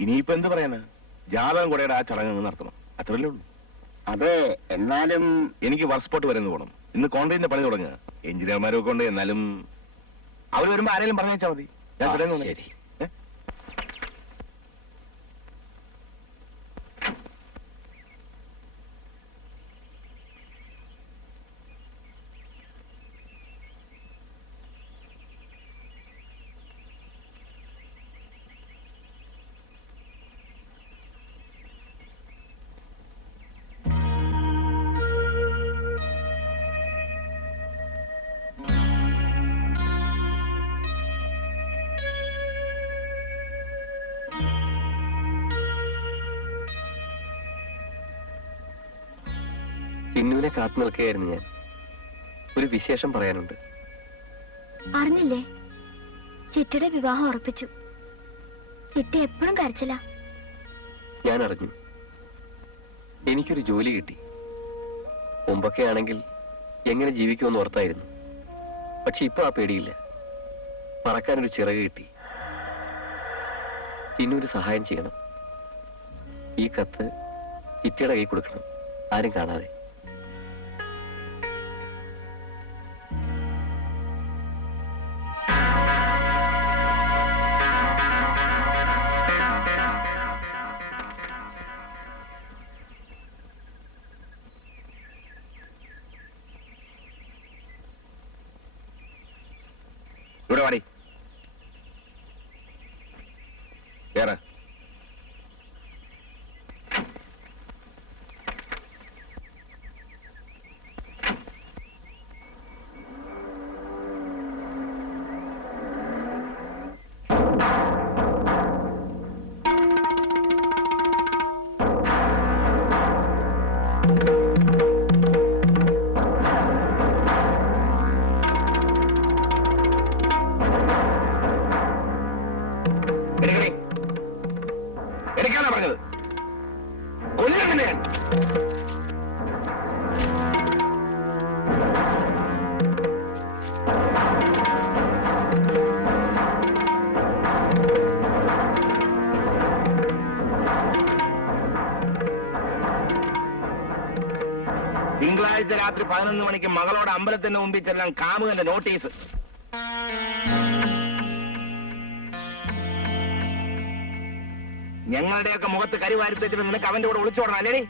ഇനിയിപ്പോ എന്ത് പറയാനാ? ജാതകം കൂടെ ആ ചടങ്ങ് നടത്തണം, അത്രല്ലേ ഉള്ളൂ. അതെ, എന്നാലും എനിക്ക് വർക്ക് സ്പോട്ട് വരെ പോകണം. ഇന്ന് കോൺട്രാക്ടിന്റെ പണി തുടങ്ങുക. എഞ്ചിനീയർമാരൊക്കെ ഉണ്ട്. എന്നാലും അവർ വരുമ്പോ ആരെങ്കിലും പറഞ്ഞു വെച്ചാൽ മതി. ഞാൻ ചടങ്ങ് ശരി. ചിന്നുവിനെ കാത്തു നിൽക്കുകയായിരുന്നു ഞാൻ. ഒരു വിശേഷം പറയാനുണ്ട്. അറിഞ്ഞില്ലേ? ചിറ്റയുടെ വിവാഹം ഉറപ്പിച്ചു. ചിറ്റ എപ്പോഴും കരച്ചില്ല. ഞാൻ അറിഞ്ഞു. എനിക്കൊരു ജോലി കിട്ടി. മുമ്പൊക്കെ ആണെങ്കിൽ എങ്ങനെ ജീവിക്കുമെന്ന് ഓർത്തായിരുന്നു. പക്ഷെ ഇപ്പൊ ആ പേടിയില്ല. പറക്കാനൊരു ചിറക് കിട്ടി. ചിന്നൊരു സഹായം ചെയ്യണം. ഈ കത്ത് ചിറ്റയുടെ കൈ കൊടുക്കണം, ആരും കാണാതെ. ഇവിടെ വാടി. കേറ. രാത്രി 11 മണിക്ക് മകളോട് അമ്പലത്തിന്റെ മുമ്പിൽ ചെല്ലാൻ കാമുകന്റെ നോട്ടീസ്. ഞങ്ങളുടെയൊക്കെ മുഖത്ത് കരിവാരിത്തേച്ചിട്ട് നിനക്ക് അവന്റെ കൂടെ ഒളിച്ചോടണം അല്ലേ?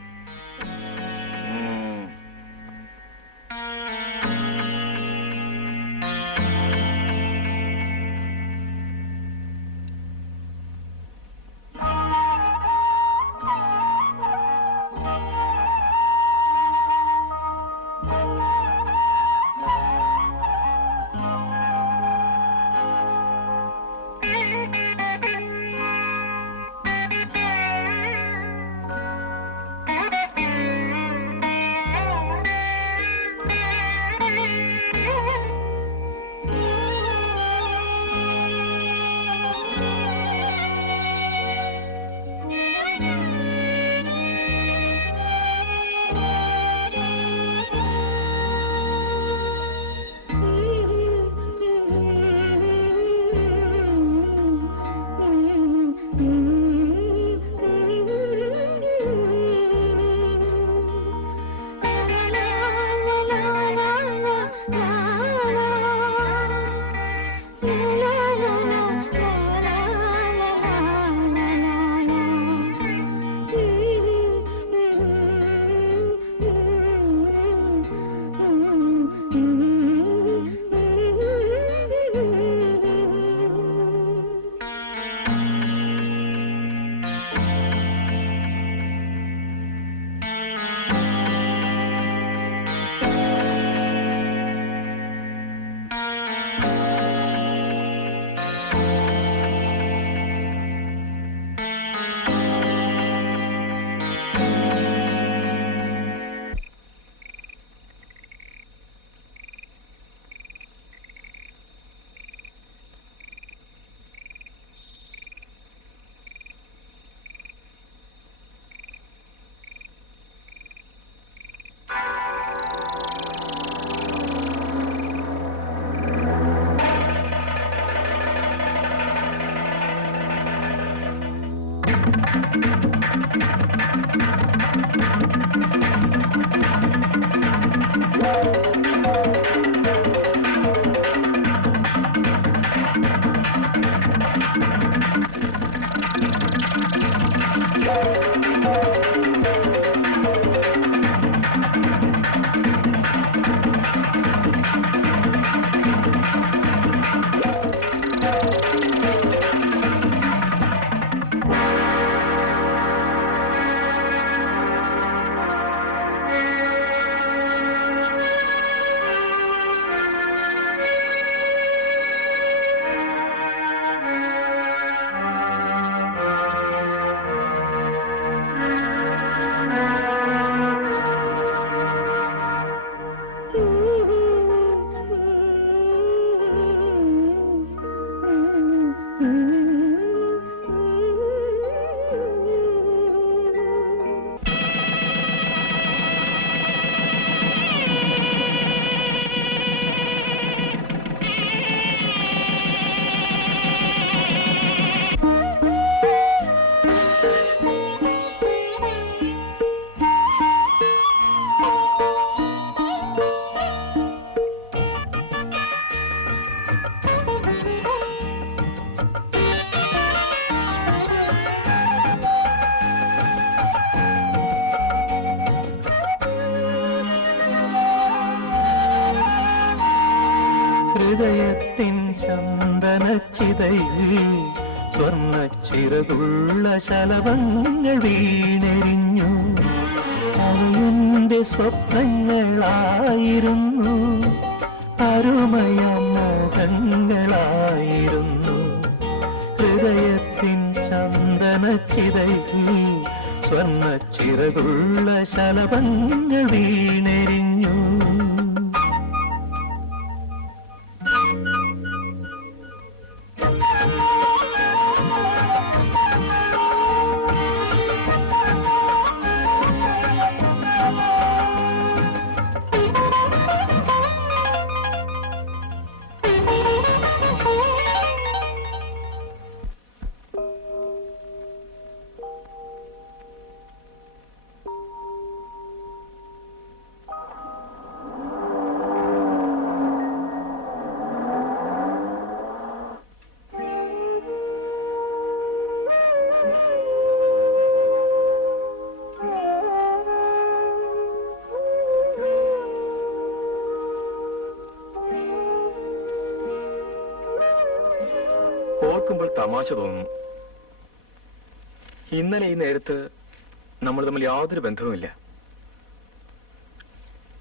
ഹൃദയത്തിൻ ചന്ദനച്ചിതയിൽ സ്വർണ്ണച്ചിറകുള്ള ശലഭങ്ങൾ വീണെരിഞ്ഞു. അവയെന്റെ സ്വപ്നങ്ങളായിരുന്നു, അരുമയ മോഹങ്ങളായിരുന്നു. ഹൃദയത്തിൻ ചന്ദനച്ചിതയിൽ സ്വർണ്ണച്ചിറകുള്ള ശലഭങ്ങൾ വീണെരിഞ്ഞു. ഓർക്കുമ്പോൾ തമാശ തോന്നുന്നു. ഇന്നലെ ഈ നേരത്ത് നമ്മൾ തമ്മിൽ യാതൊരു ബന്ധവുമില്ല.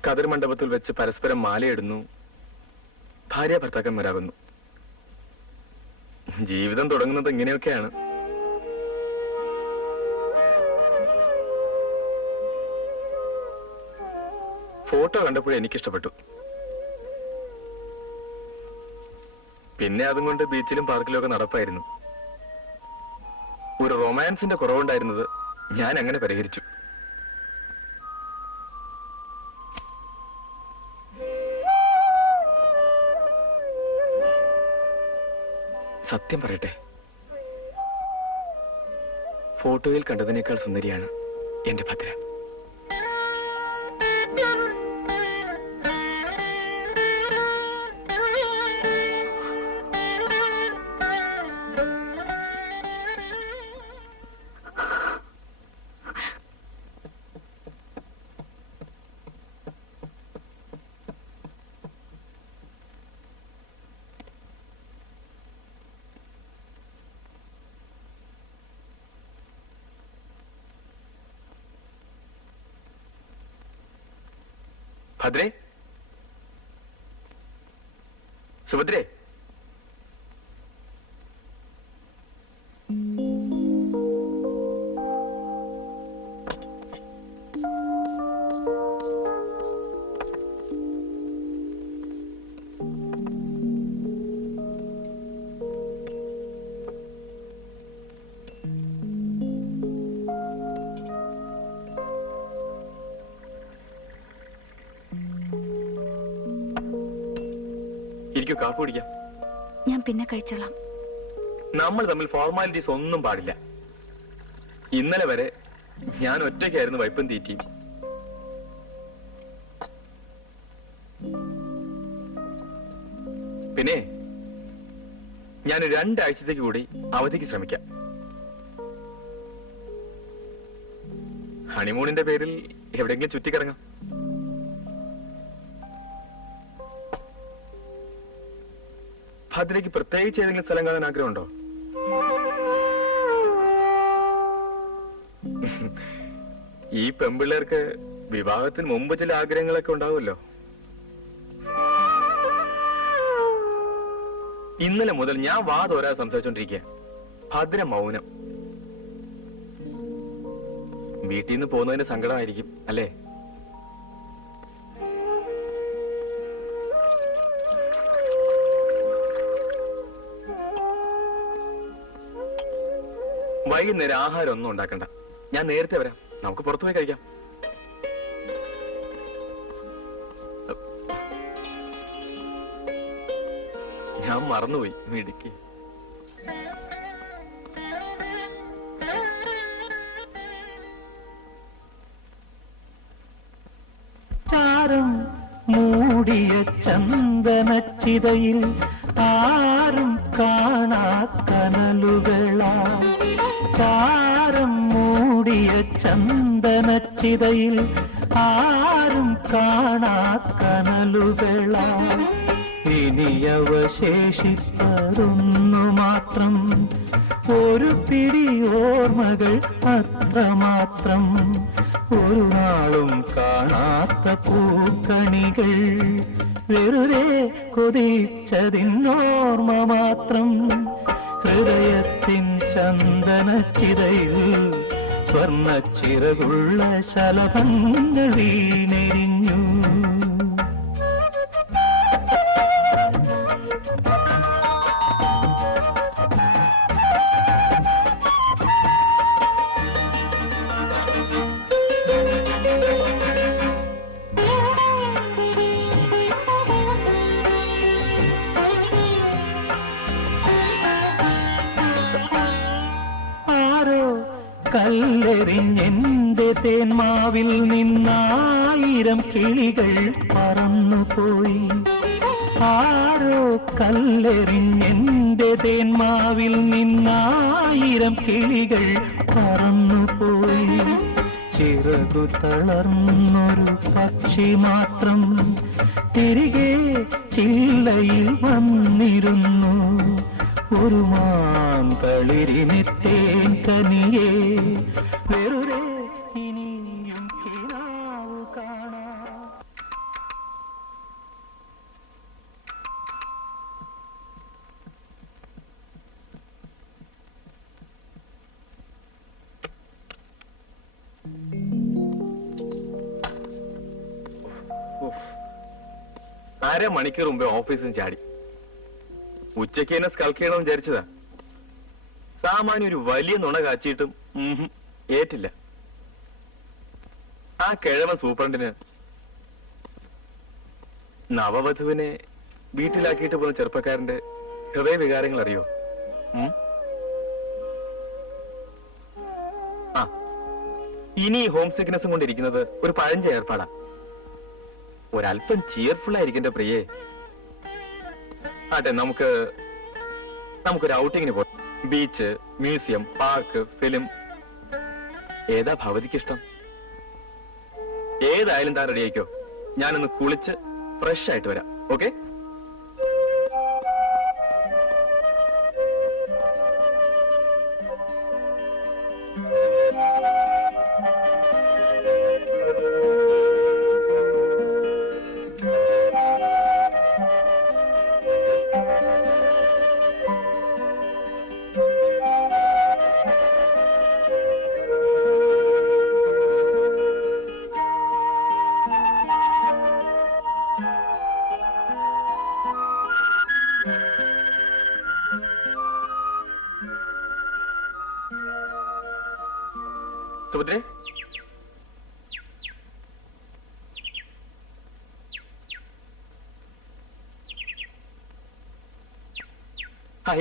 കതിർ മണ്ഡപത്തിൽ വെച്ച് പരസ്പരം മാലയിടുന്നു, ഭാര്യ ഭർത്താക്കന്മാരാകുന്നു. ജീവിതം തുടങ്ങുന്നത് ഇങ്ങനെയൊക്കെയാണ്. ഫോട്ടോ കണ്ടപ്പോഴേ എനിക്കിഷ്ടപ്പെട്ടു. പിന്നെ അതും കൊണ്ട് ബീച്ചിലും പാർക്കിലും ഒക്കെ നടപ്പായിരുന്നു. ഒരു റൊമാൻസിന്റെ കുറവുണ്ടായിരുന്നത് ഞാൻ അങ്ങനെ പരിഹരിച്ചു. സത്യം പറയട്ടെ, ഫോട്ടോയിൽ കണ്ടതിനേക്കാൾ സുന്ദരിയാണ് എന്റെ ഭദ്ര. ഭദ്രേ, സുഭദ്രേ, കാപ്പി കുടിക്കാം. ഞാൻ പിന്നെ കഴിച്ചോളാം. നമ്മൾ തമ്മിൽ ഫോർമാലിറ്റീസ് ഒന്നും പാടില്ല. ഇന്നലെ വരെ ഞാൻ ഒറ്റയ്ക്കായിരുന്നു വൈപ്പും തീറ്റിയും. പിന്നെ ഞാൻ 2 ആഴ്ചത്തേക്ക് കൂടി അവധിക്ക് ശ്രമിക്കാം. ഹണിമൂണിന്റെ പേരിൽ എവിടെയെങ്കിലും ചുറ്റിക്കറങ്ങാം. ഭദ്രയ്ക്ക് പ്രത്യേകിച്ച് ഏതെങ്കിലും സ്ഥലം കാണാൻ ആഗ്രഹമുണ്ടോ? ഈ പെമ്പിള്ളേർക്ക് വിവാഹത്തിന് മുമ്പ് ചില ആഗ്രഹങ്ങളൊക്കെ ഉണ്ടാവുമല്ലോ. ഇന്നലെ മുതൽ ഞാൻ വാതോരാതെ സംസാരിച്ചോണ്ടിരിക്കുക. ഭദ്ര മൗനം. വീട്ടിൽ നിന്ന് പോകുന്നതിന്റെ സങ്കടമായിരിക്കും അല്ലേ? വൈകുന്നേരം ആഹാരം ഒന്നും ഉണ്ടാക്കണ്ട. ഞാൻ നേരത്തെ വരാം. നമുക്ക് പുറത്തുപോയി കഴിക്കാം. ഞാൻ മറന്നുപോയി. മിടുക്കി. ചാരം മൂടിയ ചന്ദനച്ചിതയിൽ ആരും കാണാ കനലുകളാ. ചാരം മൂടിയ ചന്ദനച്ചിതയിൽ ആരും കാണാ കനലുകളാ. ഇനി അവശേഷിപ്പതൊന്നു മാത്രം, ഒരു പിടി ഓർമ്മകൾ അത്രമാത്രം. ഒരു നാളും കാണാത്ത പൂക്കണികൾ, വെറുതെ കൊതിച്ചതിന്നോർമ്മ മാത്രം. ഹൃദയത്തിൻ ചന്ദനച്ചിതയിൽ സ്വർണ്ണച്ചിറകുള്ള ശലഭങ്ങൾ വീണെരിഞ്ഞു. കല്ലെറിഞ്ഞെന്റെ തേന്മാവിൽ നിന്നായിരം കിളികൾ പറന്നുപോയി. ആരോ കല്ലെറിഞ്ഞെന്റെ തേന്മാവിൽ നിന്നായിരം കിളികൾ പറന്നുപോയി. ചിറകു തളർന്നൊരു പക്ഷി മാത്രം തിരികെ ചില്ലയിൽ വന്നിരുന്നു. ഒരു മാന്തളിരിനെത്തേൻ കനിയേ വെറുതെ ഇനിയും കിനാവു കാണാം. അരമണിക്കൂർ മുമ്പേ ഓഫീസിൽ നിന്ന് ചാടി. ഉച്ചയ്ക്ക് എന്നെ സ്കൾക്ക് ചെയ്യണമെന്ന് വിചാരിച്ചതാ. സാമാന്യ ഒരു വലിയ നുണ കാച്ചിട്ടും ഏറ്റില്ല. ആ കിഴവൻ സൂപ്രണ്ടിന് നവവധുവിനെ വീട്ടിലാക്കിയിട്ട് പോകുന്ന ചെറുപ്പക്കാരന്റെ ഹൃദയവികാരങ്ങൾ അറിയോ? ആ ഇനി ഹോം സിക്നെസ്സും കൊണ്ടിരിക്കുന്നത് ഒരു പഴഞ്ച ഏർപ്പാടാ. ഒരല്പം ചിയർഫുൾ ആയിരിക്കും പ്രിയേ. ആട്ടെ, നമുക്കൊരു ഔട്ടിങ്ങിന് പോകാം. ബീച്ച്, മ്യൂസിയം, പാർക്ക്, ഫിലിം, ഏതാ ഭവതിക്ക് ഇഷ്ടം? ഏതായാലും താൻ റെഡി ആയിക്കോ. ഞാനൊന്ന് കുളിച്ച് ഫ്രഷ് ആയിട്ട് വരാം. ഓക്കെ? സുഭദ്രേ,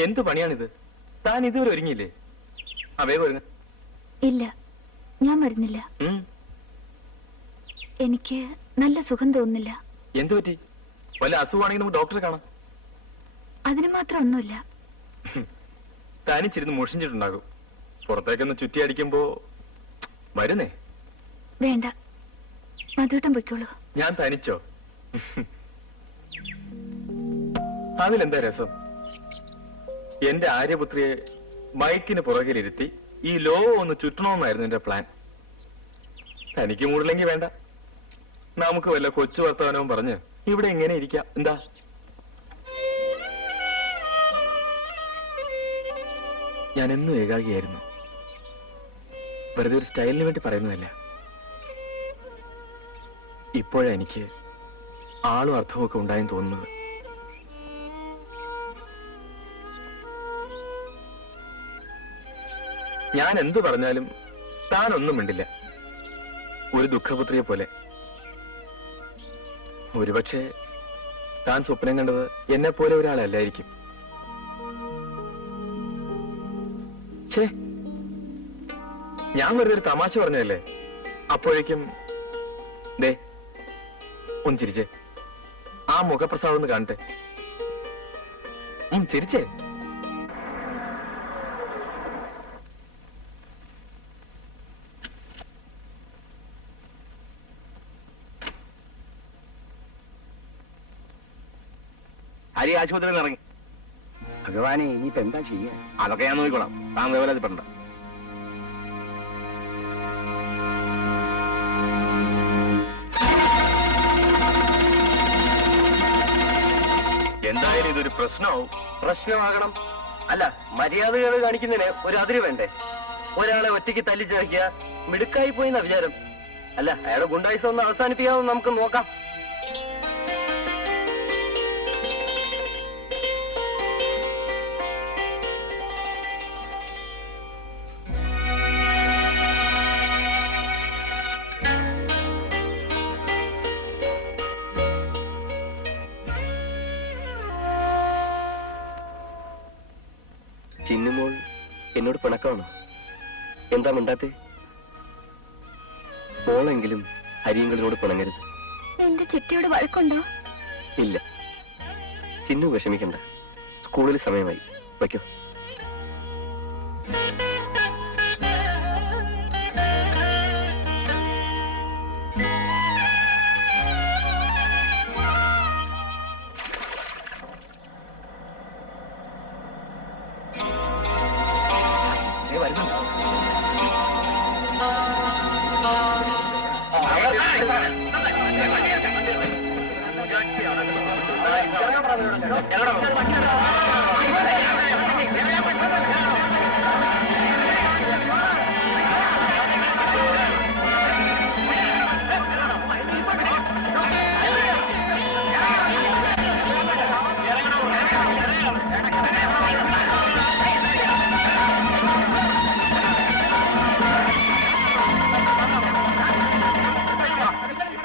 എന്ത് പണിയാണിത്? താൻ ഇതുവരെ ഒരുങ്ങിയില്ലേ? വേഗം ഒരുങ്ങ. ഇല്ല, ഞാൻ വരുന്നില്ല. എനിക്ക് നല്ല സുഖം തോന്നുന്നില്ല. എന്തു പറ്റി? വല്ല അസുഖമാണെങ്കിൽ നമുക്ക് ഡോക്ടറെ കാണാം. അതിന് മാത്രം ഒന്നുമില്ല. താനിച്ചിരുന്ന് മുഷിഞ്ഞിട്ടുണ്ടാകും. പുറത്തേക്കൊന്ന് ചുറ്റി അടിക്കുമ്പോ വരുന്നേ. വേണ്ട, മധുട്ടം പൊയ്ക്കോളൂ. ഞാൻ തനിച്ചോ? അതിലെന്താ രസം? എന്റെ ആര്യപുത്രിയെ ബൈക്കിന് പുറകിലിരുത്തി ഈ ലോ ഒന്ന് ചുറ്റണമെന്നായിരുന്നു എന്റെ പ്ലാൻ. തനിക്ക് മൂടില്ലെങ്കിൽ വേണ്ട. നമുക്ക് വല്ല കൊച്ചു വർത്തമാനവും പറഞ്ഞ് ഇവിടെ എങ്ങനെ ഇരിക്കാം. എന്താ? ഞാൻ എന്നും ഏകാഗിയായിരുന്നു. വെറുതെ ഒരു സ്റ്റൈലിന് വേണ്ടി പറയുന്നതല്ല. ഇപ്പോഴാ എനിക്ക് ആളും അർത്ഥമൊക്കെ ഉണ്ടായെന്ന് തോന്നുന്നത്. ഞാൻ എന്തു പറഞ്ഞാലും താനൊന്നും മിണ്ടില്ല. ഒരു ദുഃഖപുത്രിയെ പോലെ. ഒരുപക്ഷെ താൻ സ്വപ്നം കണ്ടത് എന്നെ പോലെ ഒരാളല്ലായിരിക്കും. ഛേ, ഞാൻ വെറുതെ ഒരു തമാശ പറഞ്ഞതല്ലേ. അപ്പോഴേക്കും ദേ ഒന്ന് ചിരിച്ചേ. ആ മുഖപ്രസാദം ഒന്ന് കാണട്ടെ. ചിരിച്ചേ. ഹരി ആശുപത്രിയിൽ ഇറങ്ങി. ഭഗവാനെ, ഇനിയിപ്പോ എന്താ ചെയ്യാ? അതൊക്കെ ഞാൻ നോക്കിക്കോളാം. താൻ വേവലാതിപ്പെടണ്ട. എന്തായാലും ഇതൊരു പ്രശ്നമാവും. പ്രശ്നമാകണം. അല്ല, മര്യാദകൾ കാണിക്കുന്നതിന് ഒരു അതിര് വേണ്ടേ? ഒരാളെ ഒറ്റയ്ക്ക് തല്ലിച്ചേർക്കിയ മിടുക്കായി പോയിന്ന വിചാരം. അല്ല, അയാളുടെ ഗുണ്ടായിസം ഒന്ന് അവസാനിപ്പിക്കാമെന്ന് നമുക്ക് നോക്കാം. ചിന്നുമോൾ എന്നോട് പിണക്കമാണോ? എന്താ മിണ്ടാത്തെ? മോളെങ്കിലും ഹരിയങ്കളിനോട് പിണങ്ങരുത്. എന്റെ ചിട്ടിയോട് വഴക്കുണ്ടോ? ഇല്ല. ചിന്നു വിഷമിക്കണ്ട. സ്കൂളിൽ സമയമായി. വയ്ക്കോ.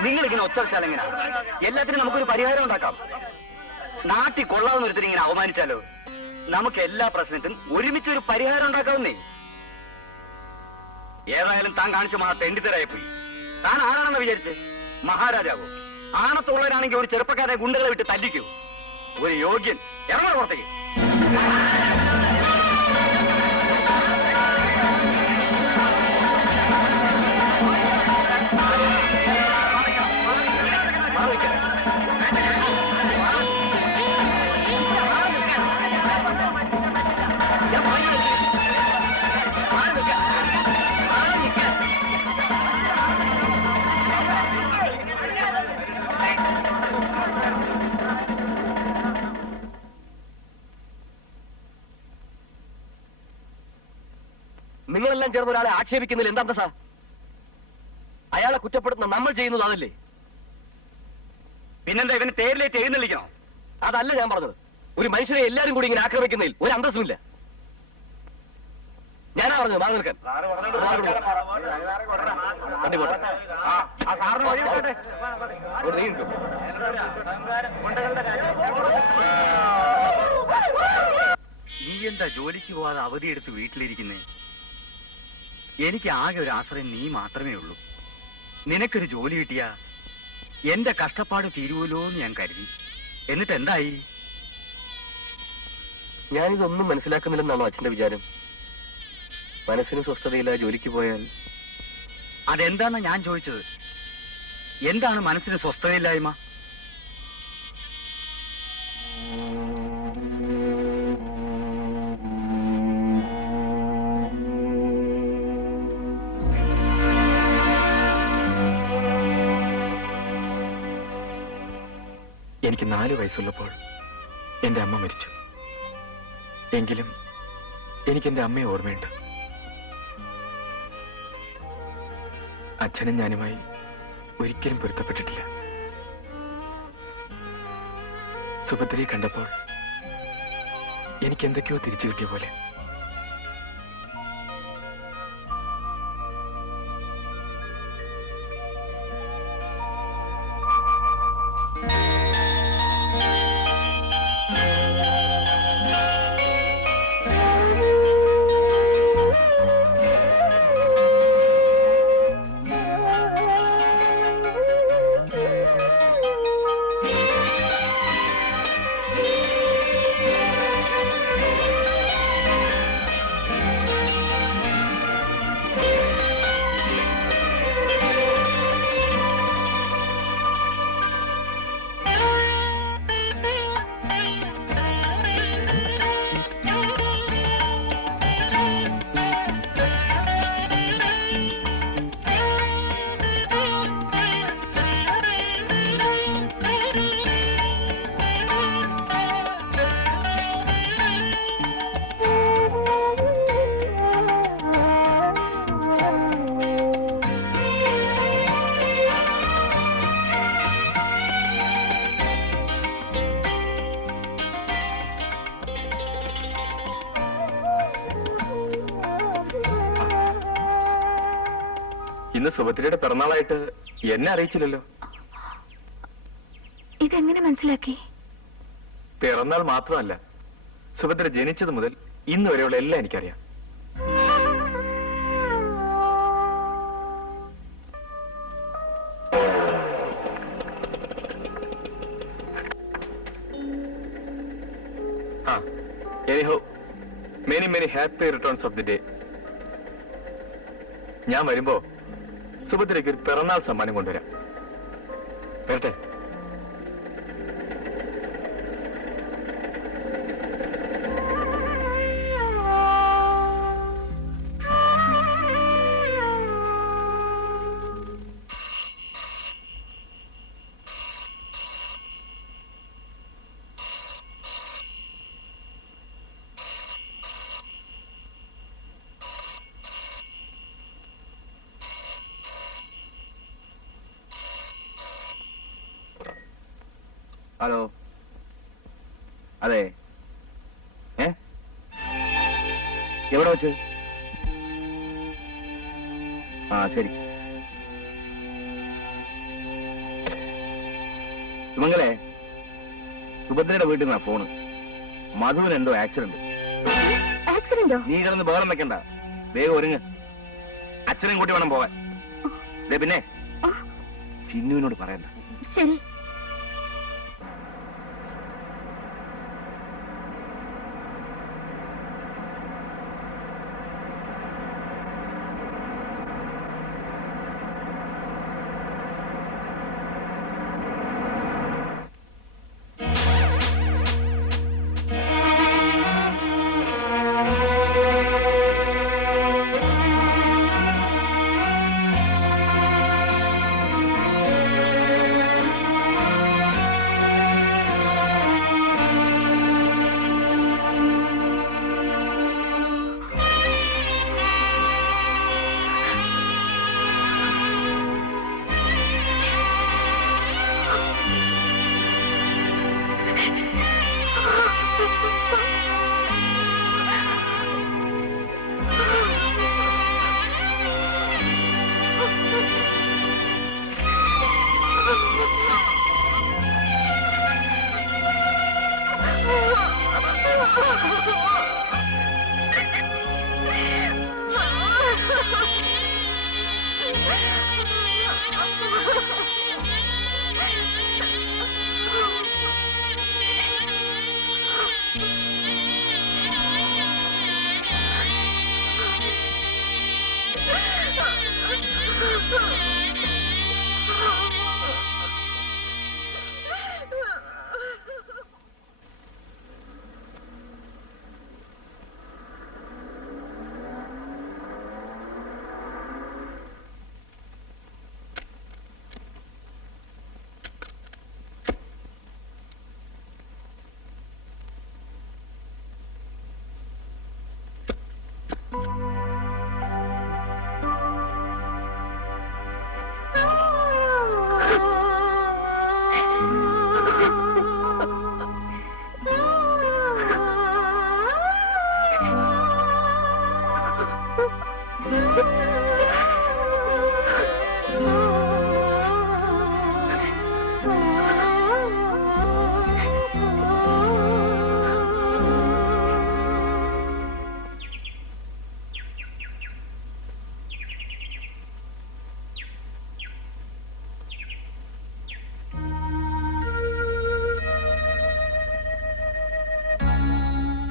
നിങ്ങളിങ്ങനെ ഒച്ചവെച്ചാൽ എങ്ങനെയാ? എല്ലാത്തിനും നമുക്കൊരു പരിഹാരം ഉണ്ടാക്കാം. നാട്ടിൽ കൊള്ളാവുന്ന ഒരുത്തിന് ഇങ്ങനെ അവമാനിച്ചാലോ? നമുക്ക് എല്ലാ പ്രശ്നത്തിനും ഒരുമിച്ചൊരു പരിഹാരം ഉണ്ടാക്കാവുന്നേ. ഏതായാലും താൻ കാണിച്ച മഹാ തെണ്ടിത്തരായി പോയി. താൻ ആരാണെന്ന് വിചാരിച്ച്? മഹാരാജാവോ? ആണത്തുള്ളവരാണെങ്കിൽ ഒരു ചെറുപ്പക്കാരെ ഗുണ്ടകളെ വിട്ട് തല്ലിക്കൂ. ഒരു യോഗ്യൻ. ഇറങ്ങണ പുറത്തേക്ക്. നിങ്ങളെല്ലാം ചേർന്ന് ഒരാളെ ആക്ഷേപിക്കുന്നതിൽ എന്താ സാർ? അയാളെ കുറ്റപ്പെടുത്തുന്ന നമ്മൾ ചെയ്യുന്നത് അതല്ലേ? പിന്നെന്താ ഇവന് തേരിലേറ്റ് എഴുന്നള്ളിക്കണോ? അതല്ല ഞാൻ പറഞ്ഞത്. ഒരു മനുഷ്യനെ എല്ലാരും കൂടി ഇങ്ങനെ ആക്രമിക്കുന്നതിൽ ഒരു അന്തസ്സുമില്ല. ഞാനാ പറഞ്ഞത് മാറി നിൽക്കാൻ. നീ എന്താ ജോലിക്ക് പോവാതെ അവധിയെടുത്ത് വീട്ടിലിരിക്കുന്നേ? എനിക്ക് ആകെ ഒരു ആശ്രയം നീ മാത്രമേ ഉള്ളൂ. നിനക്കൊരു ജോലി കിട്ടിയാ എന്റെ കഷ്ടപ്പാട് തീരുവല്ലോ എന്ന് ഞാൻ കരുതി. എന്നിട്ട് എന്തായി? ഞാനിതൊന്നും മനസ്സിലാക്കുന്നില്ലെന്നാണോ അച്ഛന്റെ വിചാരം? മനസ്സിന് സ്വസ്ഥതയില്ല, ജോലിക്ക് പോയാൽ. അതെന്താന്നാ ഞാൻ ചോദിച്ചത്. എന്താണ് മനസ്സിന് സ്വസ്ഥതയില്ലായ്മ? എനിക്ക് 4 വയസ്സുള്ളപ്പോൾ എന്റെ അമ്മ മരിച്ചു. എങ്കിലും എനിക്ക് എന്റെ അമ്മയെ ഓർമ്മയുണ്ട്. അച്ഛനും ഞാനുമായി ഒരിക്കലും പൊരുത്തപ്പെട്ടിട്ടില്ല. സുഭദ്രയെ കണ്ടപ്പോൾ എനിക്ക് എന്തൊക്കെയോ തിരിച്ചു കിട്ടിയ പോലെ. ഇന്ന് സുഭദ്രയുടെ പിറന്നാളായിട്ട് എന്നെ അറിയിച്ചില്ലല്ലോ. ഇതെങ്ങനെ മനസ്സിലാക്കി? പിറന്നാൾ മാത്രമല്ല, സുഭദ്ര ജനിച്ചത് മുതൽ ഇന്ന് വരെയുള്ള എല്ലാം എനിക്കറിയാം. Anyhow, many many happy returns of the day. ഞാൻ വരുമ്പോ സുഭദ്രയ്ക്ക് ഒരു പിറന്നാൾ സമ്മാനം കൊണ്ടുവരാം. വരട്ടെ? ഹലോ, അതെ, എവിടെ വെച്ച്? ആ ശരി. സുമംഗലേ, സുഭദ്രയുടെ വീട്ടിൽ നിന്നാ ഫോണ്. മധുവിന് എന്തോ ആക്സിഡന്റ്. ആക്സിഡന്റോ? നീ കിടന്ന് ബഹളം വെക്കണ്ട, വേഗം ഒരുങ്ങ്. അച്ഛനും കൂട്ടി വേണം പോവാൻ. പിന്നെ ചിന്നുവിനോട് പറയണ്ട. ശരി.